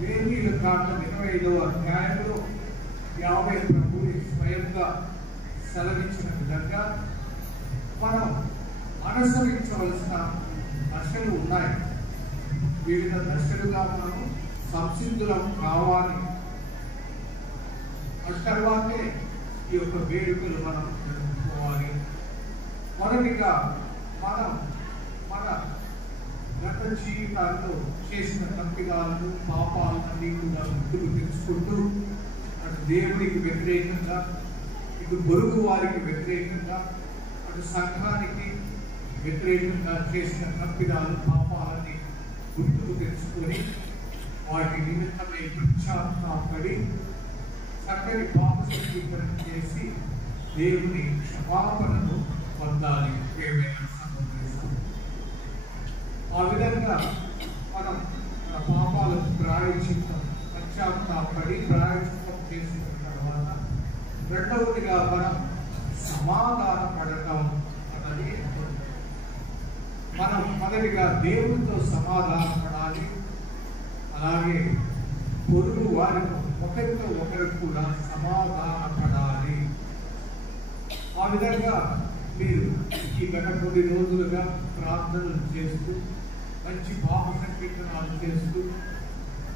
లేవీయుల కాండం 25వ అధ్యాయంలో యావే ప్రభువు స్వయంగా సెలవించిన విధంగా మనం అనుసరించవలసిన దశలు ఉన్నాయి. వివిధ దశలుగా మనం సంసిద్ధులం కావాలి. ఆ తర్వాతే ఈ యొక్క వేడుకలు మనం జరుపుకోవాలి. మొదటిగా మనం మన గత జీవితాల్లో చేసిన తప్పిదాలను, పాపాలన్నీ కూడా గుర్తుకు తెచ్చుకుంటూ, అటు దేవునికి వ్యతిరేకంగా, ఇటు పొరుగు వారికి వ్యతిరేకంగా, అటు సంఘానికి వ్యతిరేకంగా చేసిన తప్పిదాలు, పాపాలని గుర్తుకు తెచ్చుకొని వాటి నిమిత్తమై పశ్చాత్తాపడి చక్కని పాప సంకీర్తన చేసి దేవుని క్షమాపణను పొందాలి. ఆ విధంగా మనం మన పాపాలకు ప్రాయశ్చిత్తం, పశ్చాత్తాపడి ప్రాయశ్చిత్తం చేసిన తర్వాత రెండవదిగా మనం సమాధాన పడటం అన్నది. మనం మొదటిగా దేవునితో సమాధాన పడాలి. అలాగే పొరుగు వారితో, ఒకరితో ఒకరు కూడా సమాధాన పడాలి. ఆ విధంగా మీరు ఈ గత కొన్ని రోజులుగా ప్రార్థనలు చేస్తూ, మంచి పాప సంకీర్తనాలు చేస్తూ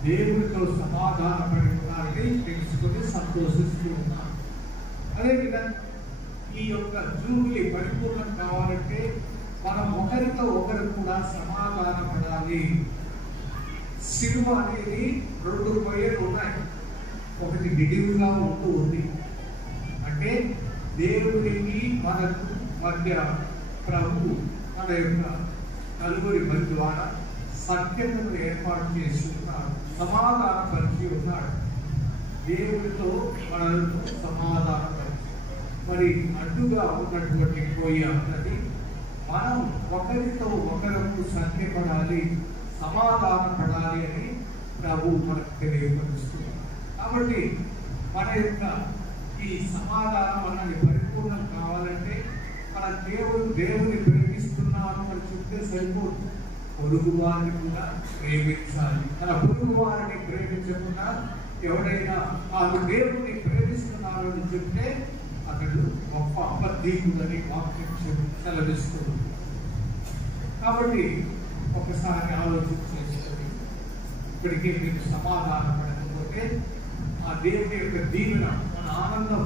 దేవునితో సమాధాన పడి ఉన్నారని తెలుసుకొని సంతోషిస్తూ ఉన్నారు. అదేవిధంగా ఈ యొక్క జూబిలీ పరిపూర్ణం కావాలంటే మనం ఒకరితో ఒకరు కూడా సమాధాన పడాలి. సిలువ అనేది 2 కొయ్యలు ఉన్నాయి. ఒకటి నిడివిగా ఉంటూ ఉంది, అంటే దేవుడికి మనకు మధ్య ప్రభు మన యొక్క నలుగురి మధ్య ద్వారా సత్యతను ఏర్పాటు చేసి ఉన్నాడు, సమాధానపరిచి ఉన్నాడు. దేవుడితో మనతో సమాధానపరిచి, మరి అడ్డుగా ఉన్నటువంటి కొయ్య అన్నది మనం ఒకరితో ఒకరికి సత్యపడాలి, సమాధాన పడాలి అని ప్రభు మనకు తెలియపరుస్తుంది. కాబట్టి మన యొక్క ఈ సమాధానం అన్నది పరిపూర్ణం కావాలంటే మన దేవుని ప్రేమిస్తున్నాను అని చెప్తే సరిపోదు. పొరుగు వారిని కూడా ప్రేమించాలి. తన పొరుగు వారిని ప్రేమించకుండా ఎవరైనా వారు దేవుడిని ప్రేమిస్తున్నారు అని చెప్తే అతడు గొప్ప అబద్ధీకుడని వాక్యం సెలవిస్తుంది. కాబట్టి ఒకసారి ఆలోచన చేసుకొని ఇప్పటికీ మీకు సమాధానం పడకపోతే ఆ దేవుని యొక్క దీవెన మన ఆనందం,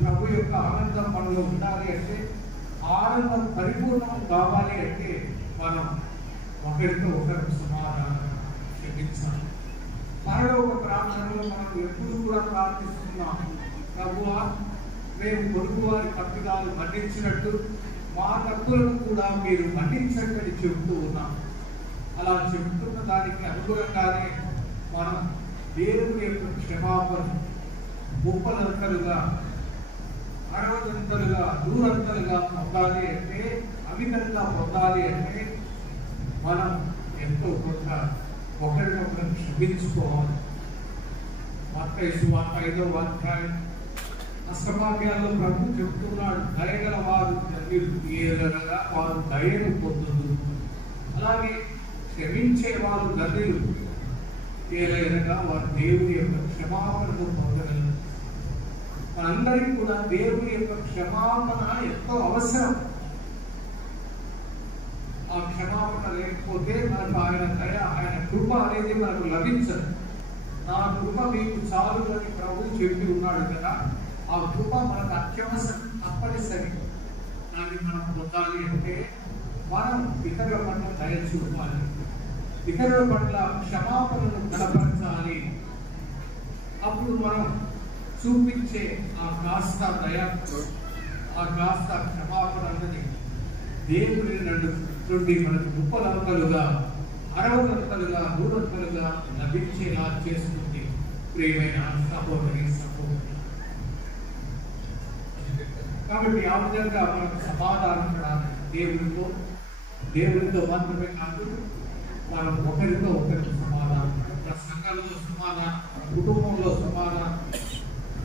ప్రభు యొక్క ఆనందం మనలో ఉండాలి అంటే, ఆనందం పరిపూర్ణం కావాలి అంటే మనం ఒకరితో ఒకరికి సమాధానం క్షమించాలి. మనలో ఒక ప్రార్థనలో మనం ఎప్పుడు కూడా ప్రార్థిస్తున్నాం, ప్రభువా మేము పొరుగు వారి తప్పిదాలు మన్నించినట్టు మా తప్పులను కూడా మీరు మన్నించండి అని చెబుతూ ఉన్నాం. అలా చెబుతున్న దానికి అనుగుణంగానే మనం దేవుని యొక్క క్షమాపణ ముప్పలంతలుగా, అరవదంతలుగా, నూరంతలుగా పొందాలి అంటే, అమితంగా పొందాలి అంటే మనం ఎంతో కొంత ఒకరినొకరు క్షమించుకోవాలి. మత్తయి సువార్త 5వ అధ్యాయం అష్టవాక్యాల్లో ప్రభు చెబుతున్నాడు, దయగల వారు ఏలనగా వారు దయను పొందుదు, అలాగే క్షమించే వారు ధన్యులు ఏలనగా వారు దేవుని యొక్క క్షమాపణను పొందగలరు. మనందరికీ కూడా దేవుని యొక్క క్షమాపణ ఎంతో అవసరం. ఆ క్షమాపణ లేకపోతే మనకు ఆయన దయ, ఆయన కృప అనేది మనకు లభించదు. నా కృప మీకు చాలు అని ప్రభు చెప్పి ఉన్నాడు కదా, ఆ కృప మనకు అత్యవసరం, తప్పనిసరి. దాన్ని మనం పొందాలి అంటే మనం ఇతరుల పట్ల దయ చూపాలి, ఇతరుల పట్ల క్షమాపణను బలపరచాలి. అప్పుడు మనం చూపించే ఆ కాస్త దయ, ఆ కాస్త క్షమాపణ అన్నది దేవుని నుండి మనకు ముప్పలంతలుగా, అరవదంతలుగా, నూరంతలుగా లభించేలా చేస్తుంది. ప్రియమైన సహోదరి సహోదరి, కాబట్టి ఆ విధంగా మనకు సమాధానం పడాలి దేవునితో మాత్రమే కాదు, మనం ఒకరితో ఒకరికి సమాధానం, సంఘంలో సమాధానం, కుటుంబంలో సమాధానం,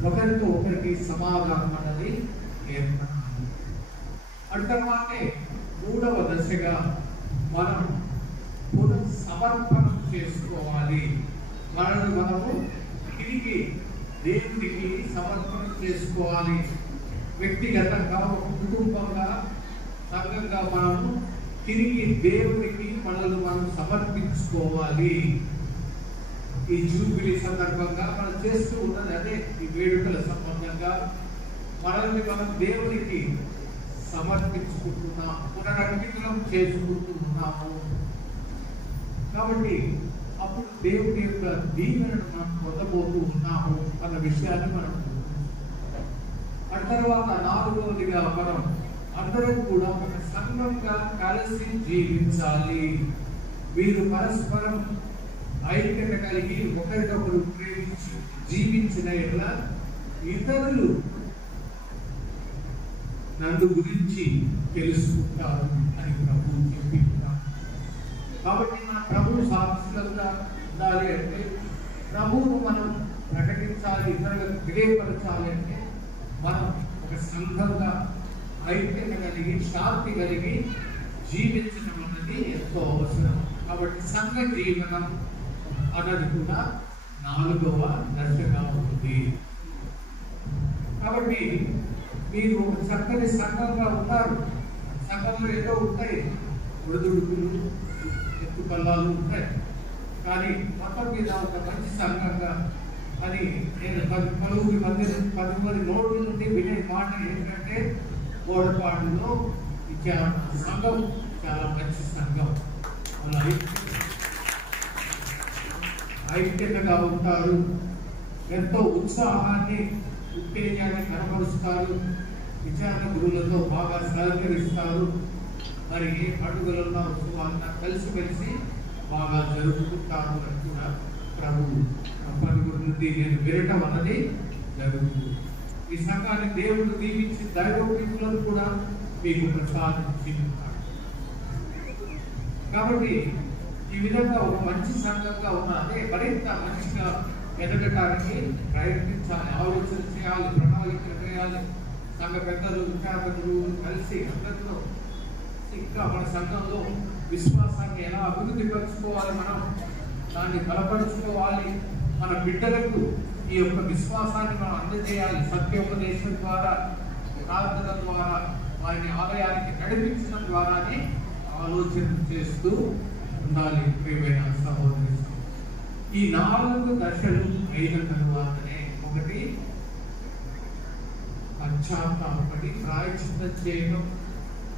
ఒకరితో ఒకరికి సమాధానం అన్నది ఏర్పడాలి. అంతర్వాతే 3వ దశగా మనం పునఃసమర్పణం చేసుకోవాలి. మనము తిరిగి దేవుడికి సమర్పణ చేసుకోవాలి. వ్యక్తిగతంగా, ఒక కుటుంబంగా, సంఘంగా మనము తిరిగి దేవుడికి మనల్ని మనం సమర్పించుకోవాలి. ఈ జూబిలీ సందర్భంగా మనం చేస్తూ ఉన్నది అదే. ఈ వేడుకల సంబంధంగా మనల్ని మనం దేవునికి సమర్పించుకుంటున్నాం, పునరంకితం చేసుకుంటున్నాము. కాబట్టి అప్పుడు దేవుని యొక్క దీవెనను మనం పొందబోతూ ఉన్నాము అన్న విషయాన్ని మనం. ఆ తర్వాత 4వదిగా మనం అందరం కూడా ఒక సంఘంగా కలిసి జీవించాలి. వీరు పరస్పరం ఐక్యత కలిగి ఒకరికొకరు ప్రేమించి జీవించిన ఎట్లా ఇతరులు నన్ను గురించి తెలుసుకుంటారు అని ప్రభు చెప్పి ఉన్నారు. కాబట్టి మన ప్రభు సాక్షులుగా ఉండాలి అంటే, ప్రభువును మనం ప్రకటించాలి, ఇతరులకు తెలియపరచాలి అంటే మనం ఒక సంఘంగా ఐక్యత కలిగి, శాంతి కలిగి జీవించడం అన్నది ఎంతో అవసరం. కాబట్టి సంఘ జీవనం అన్నది కూడా 4వ దశగా ఉంది. కాబట్టి మీరు చక్కని సంఘంగా ఉన్నారు. సంఘంలో ఏదో ఉంటాయి, ఒడిదుడుకులు, ఎత్తుపల్లాలు ఉంటాయి. కానీ మొత్తం మీద ఒక మంచి సంఘంగా అని నేను 10 మంది నోట్ల నుండి వినే మాట ఏంటంటే, కోడపాడులో సంఘం చాలా మంచి సంఘం, అలా ఐక్యతగా ఉంటారు, ఎంతో ఉత్సాహాన్ని, ఉత్తేజాన్ని కనబరుస్తారు, విచారణ గురువులతో బాగా సహకరిస్తారు. మరి ఏ పండుగలున్నా ఉత్సవాలన్నా కలిసి బాగా జరుపుకుంటారు అని కూడా ప్రభు పండుగ నుండి నేను వినటం అన్నది జరుగుతుంది. ఈ సంఘాన్ని దేవుడు దీవించి దైవోక్తులను కూడా మీకు ప్రసాదించి ఉంటాడు. కాబట్టి ఈ విధంగా ఒక మంచి సంఘంగా ఉన్నదే మరింత మంచిగా ఎదగటానికి ప్రయత్నించాలి, ఆలోచన చేయాలి, ప్రణాళిక చేయాలి. సంఘ పెద్దలు, విచారకులు కలిసి అందరితో ఇంకా మన సంఘంలో విశ్వాసాన్ని ఎలా అభివృద్ధి పరచుకోవాలి, మనం దాన్ని బలపరుచుకోవాలి. మన బిడ్డలకు ఈ యొక్క విశ్వాసాన్ని మనం అందజేయాలి. సత్యోపదేశం ద్వారా, ప్రార్థన ద్వారా, వారిని ఆలయానికి నడిపించడం ద్వారానే ఆలోచన చేస్తూ ఉండాలి. ప్రియమైన సహోదరి, ఈ 4 దశలు అయిన తరువాతనే ఒకటి పశ్చాత్తాపడి ప్రాయశ్చిత్తం చేయడం,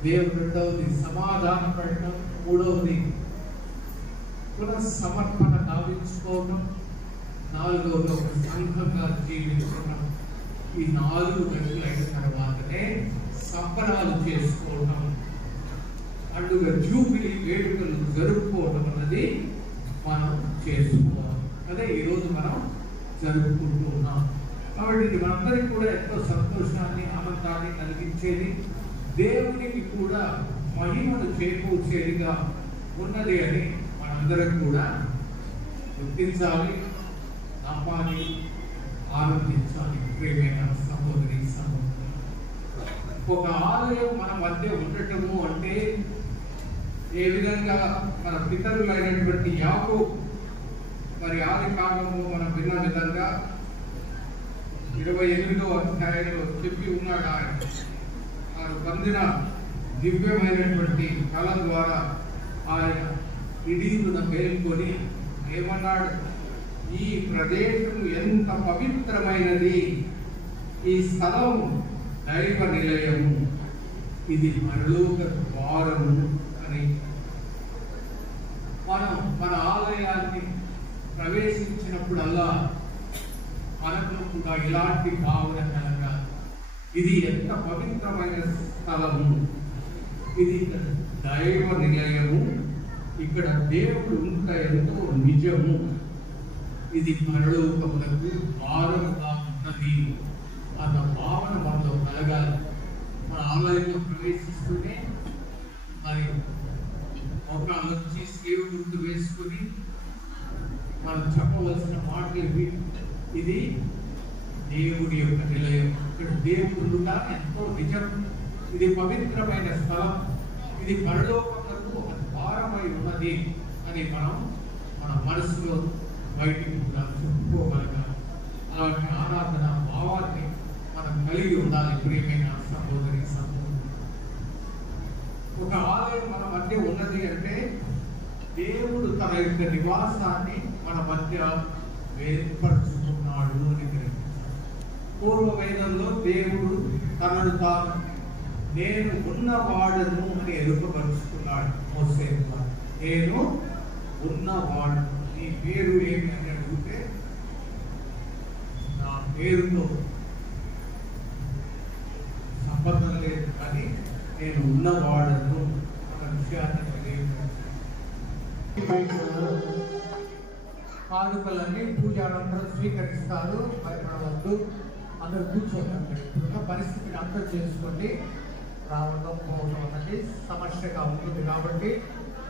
రెండవది సమాధానపడటం, మూడవది పునఃసమర్పణ గావించుకోవడం, నాలుగవది ఒక సంఘంగా జీవించడం. ఈ 4 దశలు అయిన తర్వాతనే సంబరాలు చేసుకోవడం, పండుగ జూబిలీ వేడుకలు జరుపుకోవడం అన్నది మనం చేసుకోవాలి. అదే ఈరోజు మనం జరుపుకుంటూ ఉన్నాం. కాబట్టి ఇది మనందరికీ కూడా ఎంతో సంతోషాన్ని, ఆనందాన్ని కలిగించేది, దేవునికి కూడా మహిమను చేకూర్చేదిగా ఉన్నది అని మనందరం కూడా గుర్తించాలి, నమ్మాలి, ఆనందించాలి. ప్రియమైన సహోదరి సహోదరులు, ఒక ఆలయం మన మధ్య ఉండటము అంటే ఏ విధంగా మన పితరులైనటువంటి యాకోబు మరి ఆది కాలంలో మనం విన్న విధంగా 28వ అధ్యాయంలో చెప్పి ఉన్నాడు. ఆయన పొందిన దివ్యమైనటువంటి కళ ద్వారా ఆయన ఇడీదున మేల్కొని ఏమన్నాడు, ఈ ప్రదేశం ఎంత పవిత్రమైనది, ఈ స్థలం దైవ నిలయము, ఇది పరలోక ద్వారము అని. మనం మన ఆలయాన్ని ప్రవేశించినప్పుడల్లా మనకు కూడా ఇలాంటి భావన కలగా, ఇది ఎంత పవిత్రమైన స్థలము, ఇది దైవ నిలయము, ఇక్కడ దేవుడు ఉంట ఎంతో నిజము, ఇది పరలోకములకు భారముగా ఉన్నది అన్న భావన మనలో కలగాలి. మన ఆలయంలో ప్రవేశిస్తూనే మరి ఒక వచ్చి సేవ గుర్తు వేసుకుని మనం చెప్పవలసిన మాటలు, ఇది దేవుడి యొక్క నిలయం, ఇక్కడ దేవుడు ఉండగా ఎంతో నిజం, ఇది పవిత్రమైన స్థలం, ఇది పరలోకములకు భారమై ఉన్నది అని మనం మన మనసులో బయటికి కూడా చెప్పుకోగలగాలి. అలాంటి ఆరాధన భావాన్ని మనం కలిగి ఉండాలి. ప్రియమైన సహోదరి సహోదరులు, ఒక ఆలయం మన మధ్య ఉన్నది అంటే దేవుడు తన యొక్క నివాసాన్ని మన మధ్య ఏర్పరచుకున్నాడు అని గ్రహించాలి. పూర్వ వేదంలో దేవుడు తనను తాను నేను ఉన్నవాడను అని ఎరుకపరుచుకున్నాడు. మోసే ద్వారా నేను ఉన్నవాడను, నీ పేరు ఏమి అని అడిగితే నా పేరుతో సంబంధం లేదు, కానీ నేను ఉన్నవాడను అన్న విషయాన్ని కానుకలన్నీ పూజారందరూ స్వీకరిస్తారు. భయపడవద్దు, అందరూ కూర్చోండి. ఇప్పుడున్న పరిస్థితిని అర్థం చేసుకోండి. రావడం పోవడం అన్నది సమస్యగా ఉంటుంది కాబట్టి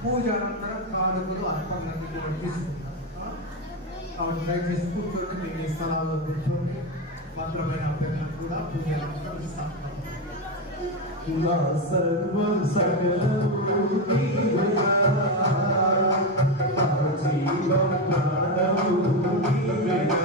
పూజారందరం కానుకలు అర్పణలన్నీ కూడా తీసుకుంటారు. కాబట్టి దయచేసి కూర్చోండి, మీ స్థలాల్లో కూర్చోండి. భద్రమైన అభ్యర్థులు కూడా పూజలందరూ ఇస్తాను. సర్వం సకలము నీవేగా, జీవం ప్రాణము నీవేగా,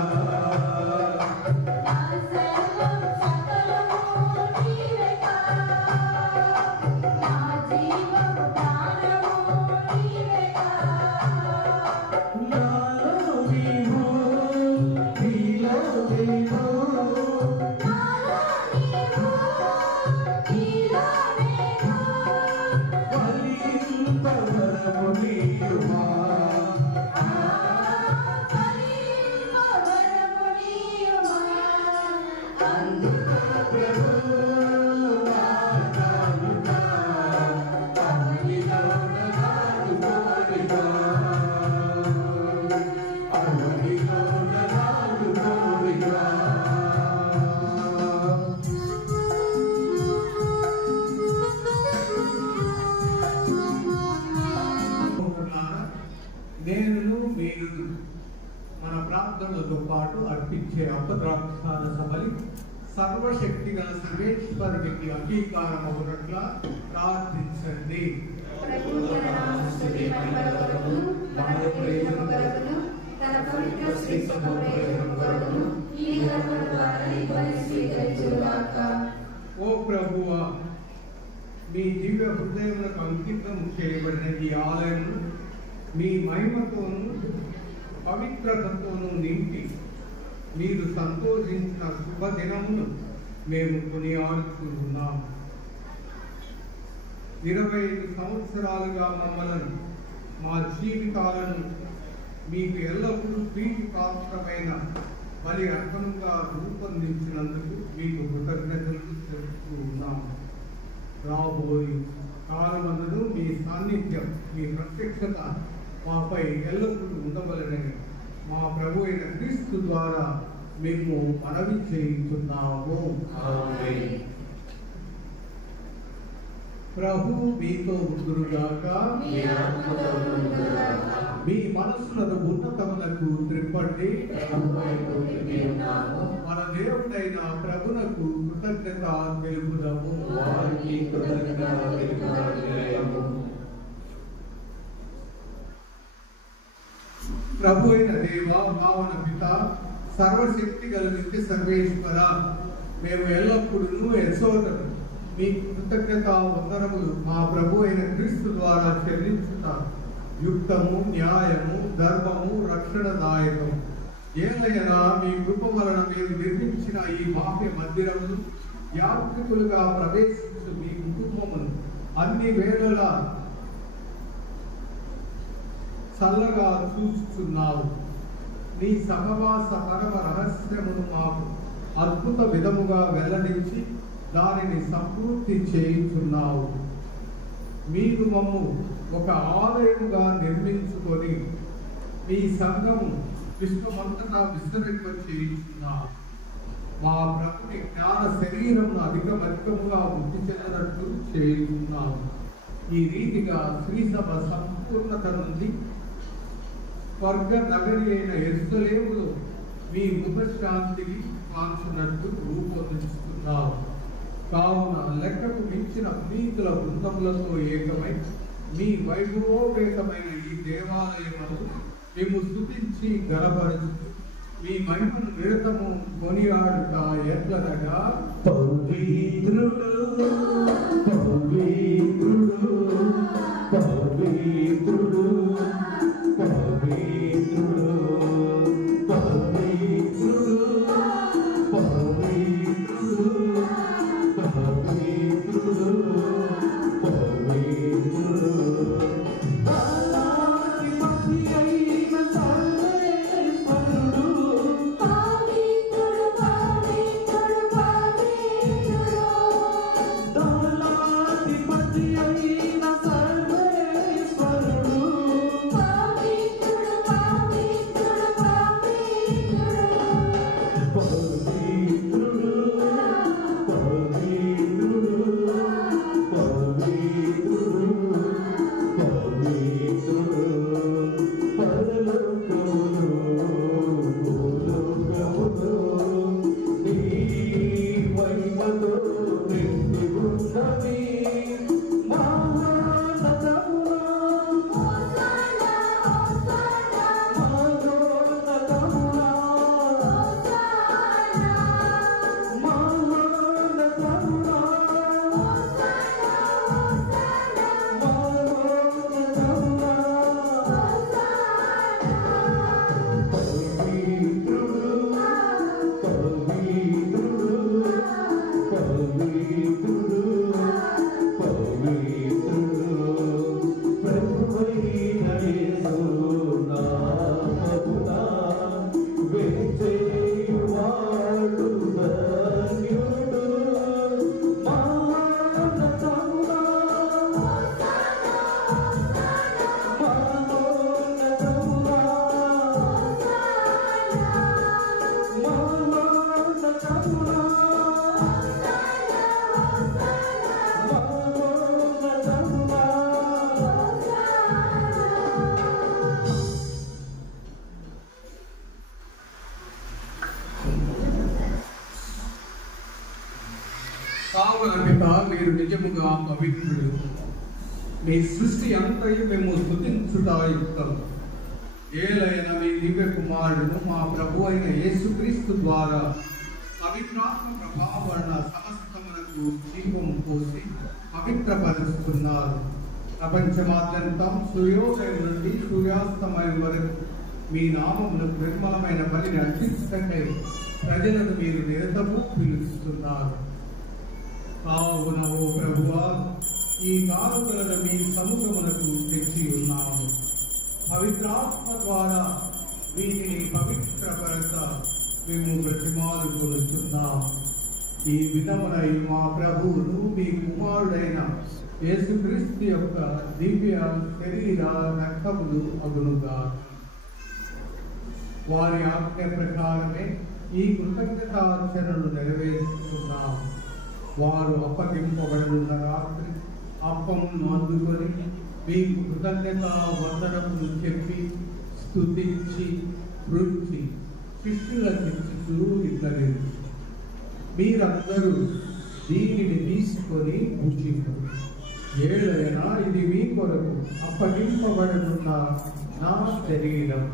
మన ప్రార్థనలతో పాటు అర్పించే అపద్రాక్షాల సబలి సర్వశక్తి గల సర్వేశ్వరుడికి అంగీకారం అవునట్లా ప్రార్థించండి. స్తుతి మహిమలకు మాయ ప్రేమ కలుగును తన పవిత్ర శ్రీ సభోపయోగం కొరకును ఈ రకముల ద్వారా ఈ బలి స్వీకరించుగాక. ఓ ప్రభువా, మీ దివ్య హృదయములకు అంకితం చేయబడిన ఈ ఆలయం మీ మహిమతోనూ పవిత్రతతోనూ నింపి మీరు సంతోషించిన శుభదినమును మేము కొనియాడుతున్నాము. 25 సంవత్సరాలుగా మమ్మలను మా జీవితాలను మీకు ఎల్లప్పుడూ ప్రీతిపాత్రమైన బలి అర్పణంగా రూపొందించినందుకు మీకు కృతజ్ఞతలు తెలుపుతూ ఉన్నాము. రాబోయే కాలమందు మీ సాన్నిధ్యం, మీ ప్రత్యక్షత మాపై ఎల్లప్పుడూ ఉండవలనని మా ప్రభు అయిన క్రీస్తు ద్వారా మేము మనవి చేయుచున్నాము. ఆమేన్. ప్రభు మీతో ఉండుగాక. మీ మనసులను ఉన్నతములకు త్రిప్పండి. మన దేవుడైన ప్రభునకు కృతజ్ఞత తెలుపుదాము. ప్రభు అయిన దేవ, భావన పిత, సర్వశక్తి గల నిత్య సర్వేశ్వర, మేము ఎల్లప్పుడూ యశోదరు మీ కృతజ్ఞత వందనములు మా ప్రభు అయిన క్రీస్తు ద్వారా చెల్లించుట యుక్తము, న్యాయము, ధర్మము, రక్షణదాయకము. ఏలైనా మీ కృప వలన మేము నిర్మించిన ఈ బాహ్య మందిరములు యాత్రికులుగా ప్రవేశించు మీ కుటుంబమును అన్ని వేళలా చల్లగా చూస్తున్నావు. నీ సహవాస పరమ రహస్యమును మాకు అద్భుత విధముగా వెల్లడించి దానిని సంపూర్తి చేయించున్నావు. మీరు మమ్ము ఒక ఆలయముగా నిర్మించుకొని మీ సంఘము విశ్వమంతటా విస్తరింప చేయించున్నావు. మా ప్రభుని జ్ఞాన శరీరమును అధికముగా వృద్ధి చెందినట్లు చేయించున్నావు. ఈ రీతిగా శ్రీసభ సంపూర్ణత నుండి స్వర్గ నగరి అయిన యెరూషలేములో మీ ముఖశాంతిని కాల్చినట్టు రూపొందిస్తున్నావు. కావున లెక్కకు మించిన పునీతుల బృందములతో ఏకమై మీ వైభవోపేతమైన ఈ దేవాలయమును మేము స్తుతించి గణపరచు మీ మహిమను నిరతము కొనియాడుట ఎట్లనగా పవిత్రుడు పవిత్రుడు పవిత్రుడు పవిత్రుడు పవిత్రుడు పవిత్రుడు పవిత్రుడు పవిత్రుడు కావున పిత, మీరు నిజముగా పవిత్రుడు. మీ సృష్టి అంతయు మేము స్తుతించుట యుక్తం. ఏలైనా మీ దివ్య కుమారుడును మా ప్రభు అయిన యేసుక్రీస్తు ద్వారా పవిత్రాత్మ ప్రభావన సమస్తమునకు జీవం పోసి పవిత్రపరుస్తున్నారు. ప్రపంచమాద్యంతం సూర్యోదయం నుండి సూర్యాస్తమయం వరకు మీ నామమునకు నిర్మలమైన బలిని అర్పించటకై ప్రజలను మీరు నిరతము పిలుస్తున్నారు. కావున ఓ ప్రభువా, ఈ కానుకలను మీ సముఖమునకు తెచ్చి ఉన్నాము. పవిత్రాత్మ ద్వారా వీటిని పవిత్రపరచ మేము బ్రతిమాలుకొనుచున్నాము. ఈ విధమున మా ప్రభువును మీ కుమారుడైన యేసుక్రీస్తు యొక్క దివ్య శరీర రక్తములు అగునుగా. వారి ఆజ్ఞ ప్రకారమే ఈ కృతజ్ఞతాచరణలు నెరవేరుస్తున్నాము. వారు అప్పగింపబడిన రాత్రి అప్పమును అందుకొని మీకు కృతజ్ఞత వందనములు చెప్పి స్తుతించి రుచి శిష్యులకిచ్చుతూ ఇట్లనే, మీరందరూ దీనిని తీసుకొని భుజించు. ఏలైనా ఇది మీ కొరకు అప్పగింపబడనున్న నా శరీరం.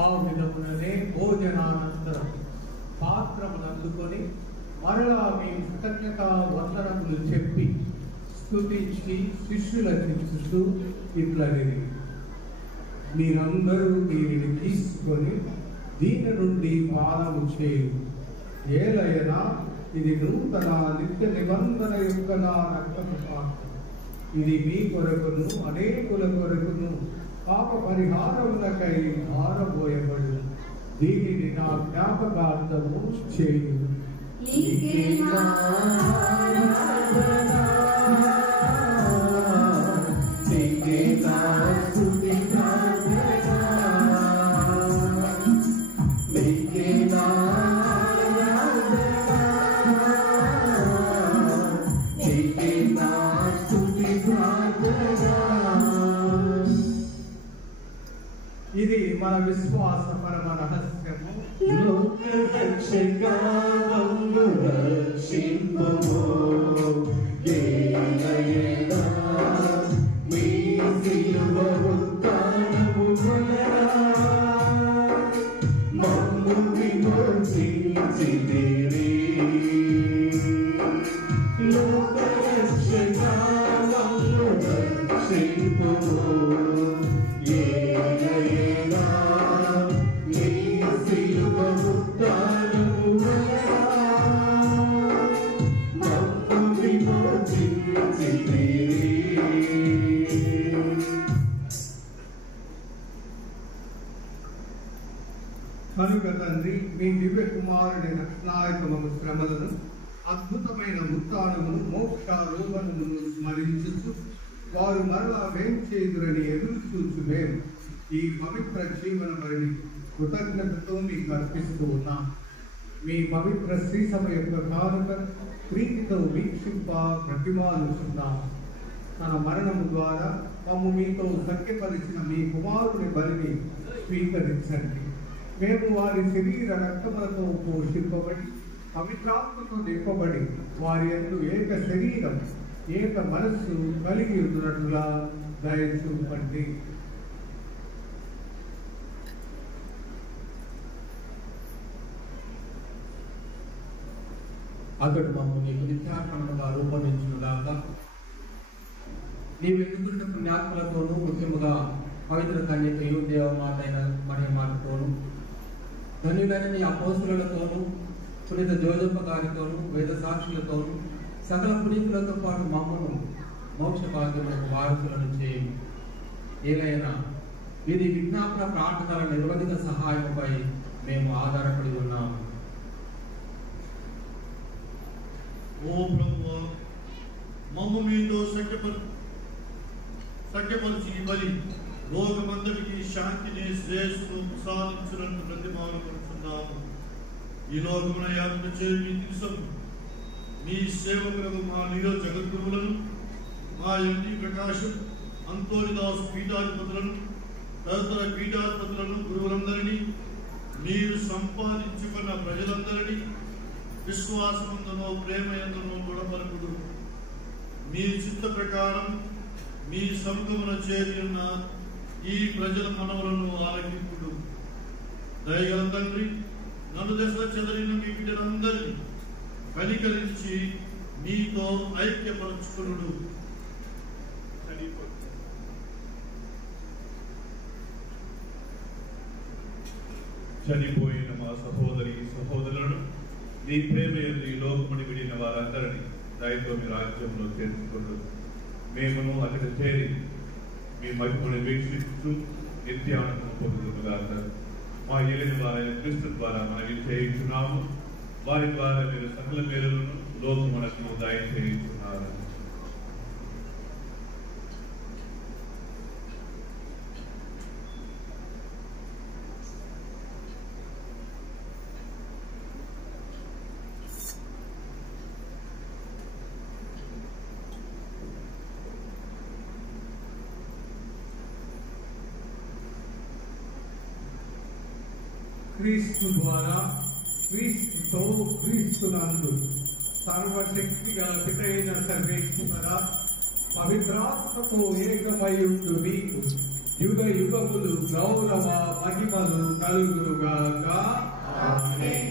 ఆ విధముననే భోజనానంతరం పాత్రమును అందుకొని మరలా మేము కృతజ్ఞత వందనములు చెప్పి స్తుతించి శిష్యులకిచ్చుతూ ఇట్లనిది, మీరందరూ దీనిని తీసుకొని దీని నుండి పానము చేయు. ఏలైనా ఇది నూతన నిత్య నిబంధన యొక్క నా రక్తపు పాత్ర. ఇది మీ కొరకును అనేకుల కొరకును పాప పరిహారములకై ధారబోయబడు. దీనిని నా జ్ఞాపకార్థము చేయు. ఇది మన విశ్వాస పరమ రహస్యము. కనుక తండ్రి, మీ దివ్య కుమారుని రక్షణాయకమైన శ్రమలను అద్భుతమైన ఉత్థానమును మోక్షారోహణమును స్మరించుచు వారు మరలా వేం చేదురని ఎదురు చూచు మేము ఈ పవిత్ర జీవన బలిని కృతజ్ఞతతో మీకు అర్పిస్తూ ఉన్నాం. మీ పవిత్ర శ్రీ సభ యొక్క కానుక ప్రీతితో వీక్షింప ప్రతిమాలుచున్నాం. తన మరణము ద్వారా మమ్ము మీతో సఖ్యపరిచిన మీ కుమారుని బలిని స్వీకరించండి. మేము వారి శరీర రక్తములతో పోషింపబడి పవిత్రాత్మతో నింపబడి వారి యందు ఏక శరీరం ఏక మనస్సు కలిగి ఉన్నట్లుగా దయచూపండి. అతడు మమ్మల్ని నిత్యార్పణగా రూపొందించుగాక. నీవు ఎన్నుకున్న పుణ్యాత్మలతోనూ ముఖ్యముగా పవిత్ర కన్యకయు దేవమాత అయిన మరియమాతతోనూ ధన్యులైన నీ అపోస్తులతోనూ పునీత జోజప్ప గారితోనూ వేద సాక్షులతోనూ సకల పునీతులతో పాటు మమ్మను మోక్ష భాగ్యములకు వారసులను చేయు. ఏలైనా వీరి విజ్ఞాపన ప్రార్థనల నిర్వధిక సహాయముపై మేము ఆధారపడి ఉన్నాము. ఓ ప్రభువా, మమ్ము మీతో సఖ్యపరిచి ఈ బలి లోకమందరికి శాంతిని శ్రేయస్సును ప్రసాదించునట్టు ప్రతిమానుకుంటున్నాము. ఈ లోకమున యాత్ర చేయి దిశం మీ సేవకులకు మా నీరో జగద్గురువులను, మా ఎండి ప్రకాశం అంతోనిదాసు పీఠాధిపతులను, తదితర పీఠాధిపతులను, గురువులందరినీ, మీరు సంపాదించుకున్న ప్రజలందరినీ విశ్వాసమందునో ప్రేమయందునో గుణపరకుడు. మీ చిత్త ప్రకారం మీ సముఖమున చేరి ఉన్న ఈ ప్రజల మనవులను ఆలకింపుడు. దయగల తండ్రి, నన్ను దశ చెదరిన మీ బిడ్డలందరినీ కనికరించి మీతో ఐక్యపరచుకునుడు. చనిపోయిన మా సహోదరి సహోదరులను నీ ప్రేమ ఈ లోకముని విడిన వారందరినీ దయతో మీ రాజ్యంలో చేర్చుకుంటూ మేమును అక్కడ చేరి మీ మహిమను వీక్షిస్తూ నిత్యానందం పొందుతున్నారు. మా ఏలిన వారైన క్రీస్తు ద్వారా మనవి చేయించున్నాము. వారి ద్వారా మీరు సకల మేలులను లోకమునకు దయచేయించున్నారు. క్రీస్తు ద్వారా, క్రీస్తుతో, క్రీస్తునందు సర్వశక్తి గల పితైన సర్వేశ్వర పవిత్రాత్మతో ఏకమయుండు మీకు యుగ యుగములు గౌరవ మహిమలు కలుగునుగాక. ఆమేన్.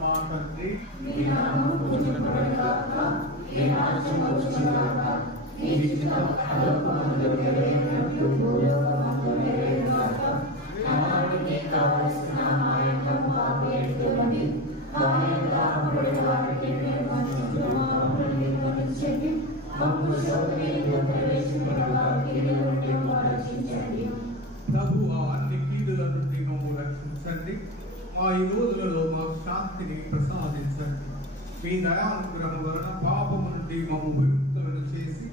మా తండ్రి, మీ నామము పూజింపబడుగాక, మీ రాజ్యం వచ్చుగాక, మీ చిత్తం పరలోకమందు నెరవేరినట్లు భూలోకమందు నెరవేరుగాక. నానాటికి కావలసిన మా యొక్క పాపేడుకోండి, మా యొక్క అప్పుడైన వారికి మేము మన్నించుము, మా అప్పులను మన్నించండి, మమ్ము శోధనలో ప్రవేశపెట్టగా కీడుల నుండి మమ్మల్ని రక్షించండి. ప్రభువా, అన్ని కీడుల నుండి మమ్మల్ని రక్షించండి. మా ఈ రోజులలో మాకు శాంతిని ప్రసాదించండి. మీ దయానుగ్రహం వలన పాపము నుండి మమ్ము విముక్తులను చేసి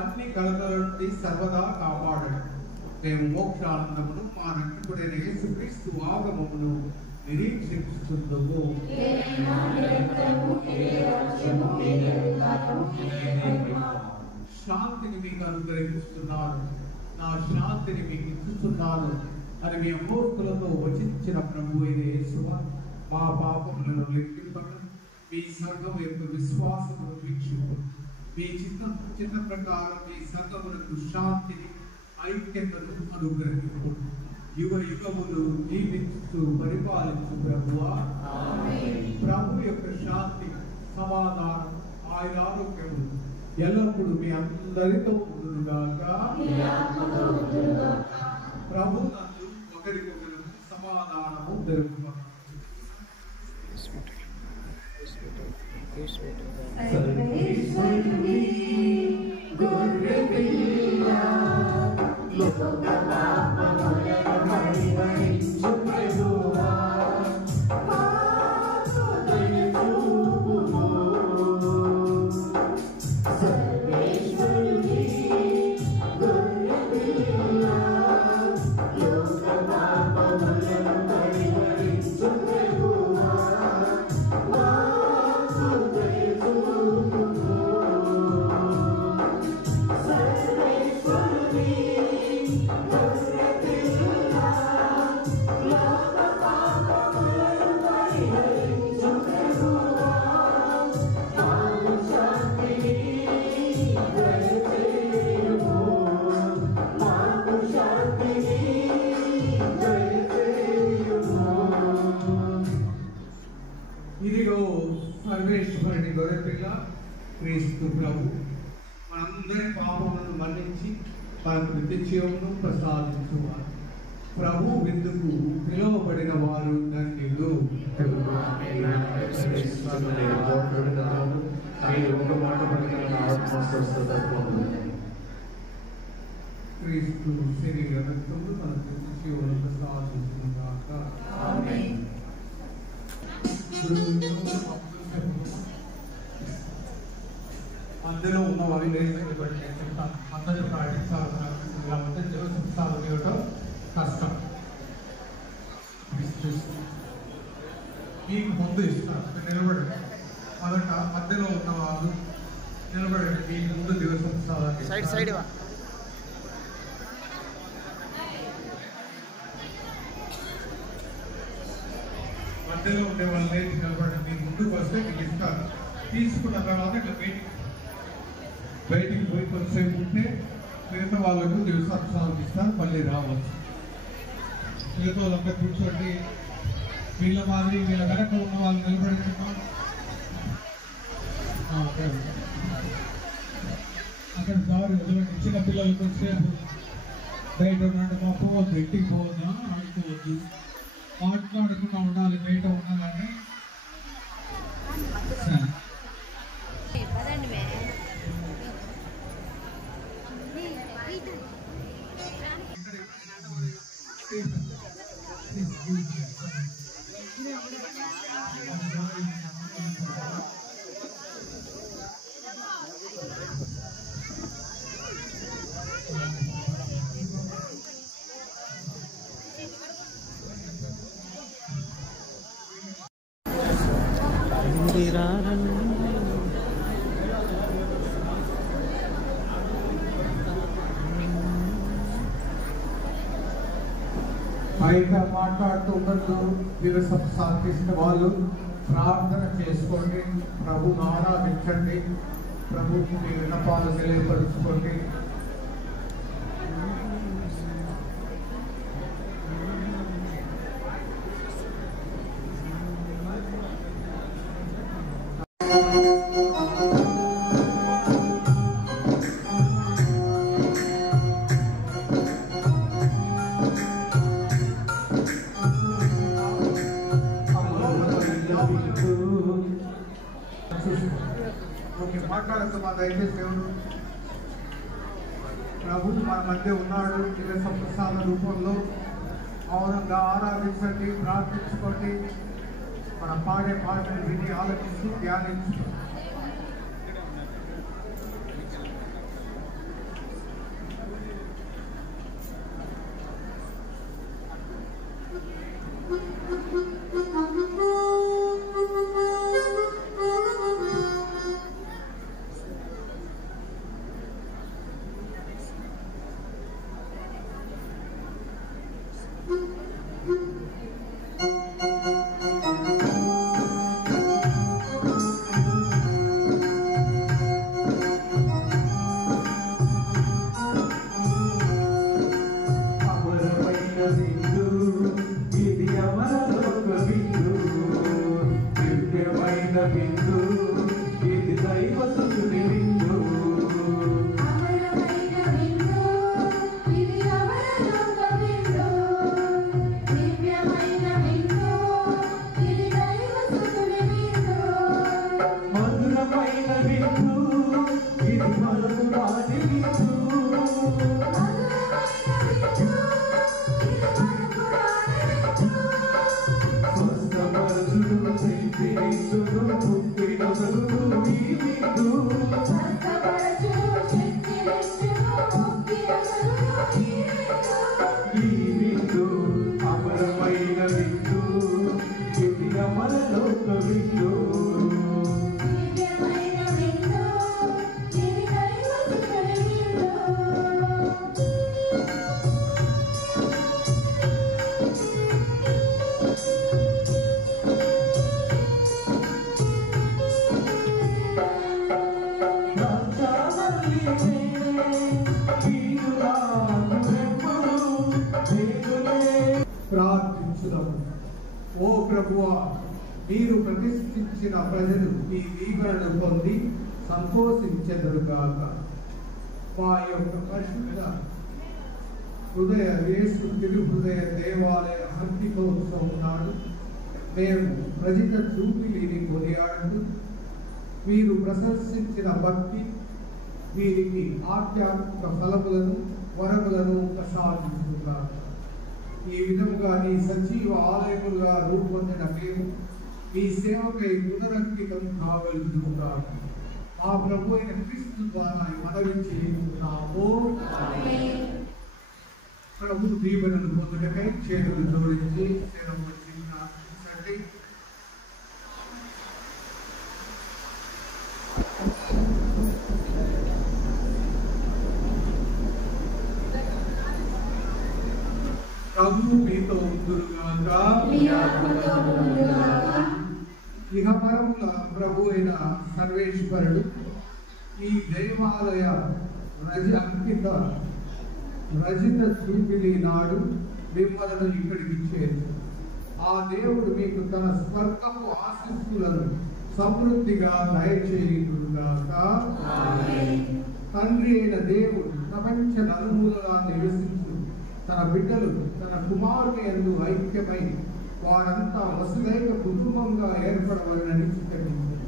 అన్ని కలతల నుండి సర్వదా కాపాడండి. మేము మోక్షానందమును మా రక్షకుడైన యేసుక్రీస్తు ఆగమమును నిరీక్షిస్తుందుము. శాంతిని మీకు అనుగ్రహిస్తున్నాను, నా శాంతిని మీకు ఇస్తున్నాను అని మీ అమూర్తులతో వచించిన ప్రభు అయిన యేసువ, మా పాపములను లెక్కింపక మీ సంఘం యొక్క విశ్వాసమును వీక్షింపు. మీ చిత్త ప్రకారం మీ సంఘములకు శాంతిని, ఐక్యతను అనుగ్రహింపు. యుగ యుగములు జీవిస్తూ పరిపాలించు ప్రభువా. ప్రభు యొక్క శాంతి, సమాధానం, ఆయన ఆరోగ్యము ఎల్లప్పుడూ మీ అందరితో ఉండుగాక. ప్రభు నందు ఒకరికొకరు సమాధానము జరుగుతుంది. సర్వేశ్వరుని గొర్రె పిల్ల, లోక పాపములను పరిహరించు ప్రభువా, మాకు దయ చూపుము. సర్వేశ్వరుని గొర్రె పిల్ల, లోక పాపములను పరిహరించు ప్రభువా, మాకు దయ చూపుము. సర్వేశ్వరుని గొర్రె పిల్ల, లోక పాపములను పరిహరించు ప్రభువా, మాకు శాంతిని దయచేయుము. మాకు శాంతిని దయచేయుము. ఇదిగో సర్వేశ్వరుని గొర్రెపిల్ల క్రీస్తు ప్రభు మనందరి పాపములను మన్నించి మనకు నిత్యజీవమును ప్రసాదించువారు. ప్రభు విందుకు పిలువబడిన వారు ధన్యులు. క్రీస్తు శరీర రక్తములు మనకు నిత్యజీవమును ప్రసాదించుగాక. ఆమేన్. అందులో ఉన్న వాళ్ళు లేచినటువంటి అందరూ పాటించాల్సిన ఇలా ఉంటే జోసెఫ్ సాగు ఇవ్వటం కష్టం. మీకు ముందు ఇస్తారు, నిలబడండి. మొదట మధ్యలో ఉన్న వాళ్ళు నిలబడండి. మీకు ముందు జోసెఫ్ సాగు మధ్యలో ఉండే వాళ్ళు లేచి నిలబడండి. మీకు ముందుకు వస్తే మీకు ఇస్తారు. తీసుకున్న తర్వాత ఇట్లా బయటికి పోయి కొంతసేపు ఉంటే మిగతా వాళ్ళకు దివసాలు ఇస్తారు, మళ్ళీ రావచ్చు. మిగతా వాళ్ళంతా కూర్చోండి. వీళ్ళ మాదిరి వీళ్ళ వెనక ఉన్న వాళ్ళు నిలబడి అక్కడ దారి వదలండి. చిన్న పిల్లలు కొంతసేపు బయట ఉండండి. మా పోవద్దు, ఇంటికి పోవద్దా, ఆడుకోవద్దు, మాట్లాడకుండా ఉండాలి, బయట ఉండాలని. బయట మాట్లాడుతూ ఉండదు. దివసం సాధించిన వాళ్ళు ప్రార్థన చేసుకోండి, ప్రభుని ఆరాధించండి, ప్రభుకి మీ విన్నపాలు తెలియపరుచుకోండి. మాట్లాడుతున్నా దయచేసి దేవుడు ప్రభు మన మధ్య ఉన్నాడు. దివ్య ప్రసాద రూపంలో మౌనంగా ఆరాధించండి, ప్రార్థించుకోండి. మన పాడే పాటలు విని ఆలోచిస్తూ ధ్యానించు. ప్రార్థించుదాము. ఓ ప్రభువా, మీరు ప్రతిష్ఠించిన ప్రజలు ఈ దీవెనను పొంది సంతోషించెదరుగాక. మా యొక్క పరిశుద్ధ హృదయ యేసు తిరు హృదయ దేవాలయ హర్తికోత్సవం నాడు మేము రజిత జూబిలీని కొనియాడుతూ మీరు ప్రశంసించిన భక్తి వీరికి ఆధ్యాత్మిక ఫలములను వరములను ప్రసాదించుగాక. ఈ విధముగా నీ సజీవ ఆలయములుగా రూపొందిన మేము ఈ సేవకై పునరంకితం కాగలుగుతాము. మా ప్రభు అయిన క్రీస్తు ద్వారా మనవి చేస్తున్నాము. ప్రభు దీవెనలు పొందుటకై చేతులు జోడించి ప్రార్థించండి. ప్రభు మీతో ఉండుగాక. ఇహపరముల ప్రభు అయిన సర్వేశ్వరుడు ఈ దేవాలయ రజిత జూబిలీ నాడు మిమ్మల్ని ఇక్కడికి చేరు. ఆ దేవుడు మీకు తన స్వర్గపు ఆశీస్సులను సమృద్ధిగా దయచేయుగాక. తండ్రి అయిన దేవుడు ప్రపంచ నలుమూలలా నివసించు తన బిడ్డలు తన కుమారుని యందు ఐక్యమై వారంతా వసుదైక కుటుంబంగా ఏర్పడవలనని చిత్తగించారు.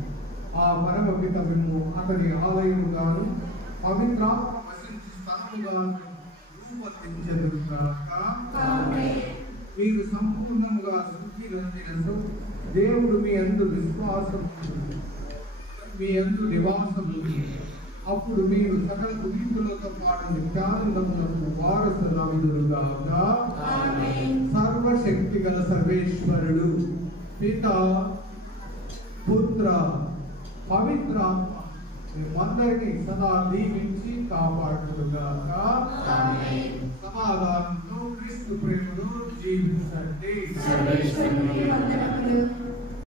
ఆ పరమపిత మేము అతని ఆలయముగాను పవిత్రాత్మ వసించి స్థలముగాను రూపొందించెదరుగాక. మీరు సంపూర్ణంగా శుద్ధి నొందినచో దేవుడు మీ యందు విశ్వాసం మీ యందు నివాసము అప్పుడు మీరు సకల పునీతులతో పాటు నిత్యానందములకు వారసులగుదురుగాక. సర్వశక్తి గల సర్వేశ్వరుడు పిత పుత్ర పవిత్రాత్మ మేమందరినీ సదా దీవించి కాపాడుగాక. సమాధానంతో క్రీస్తు ప్రేమలో జీవించండి.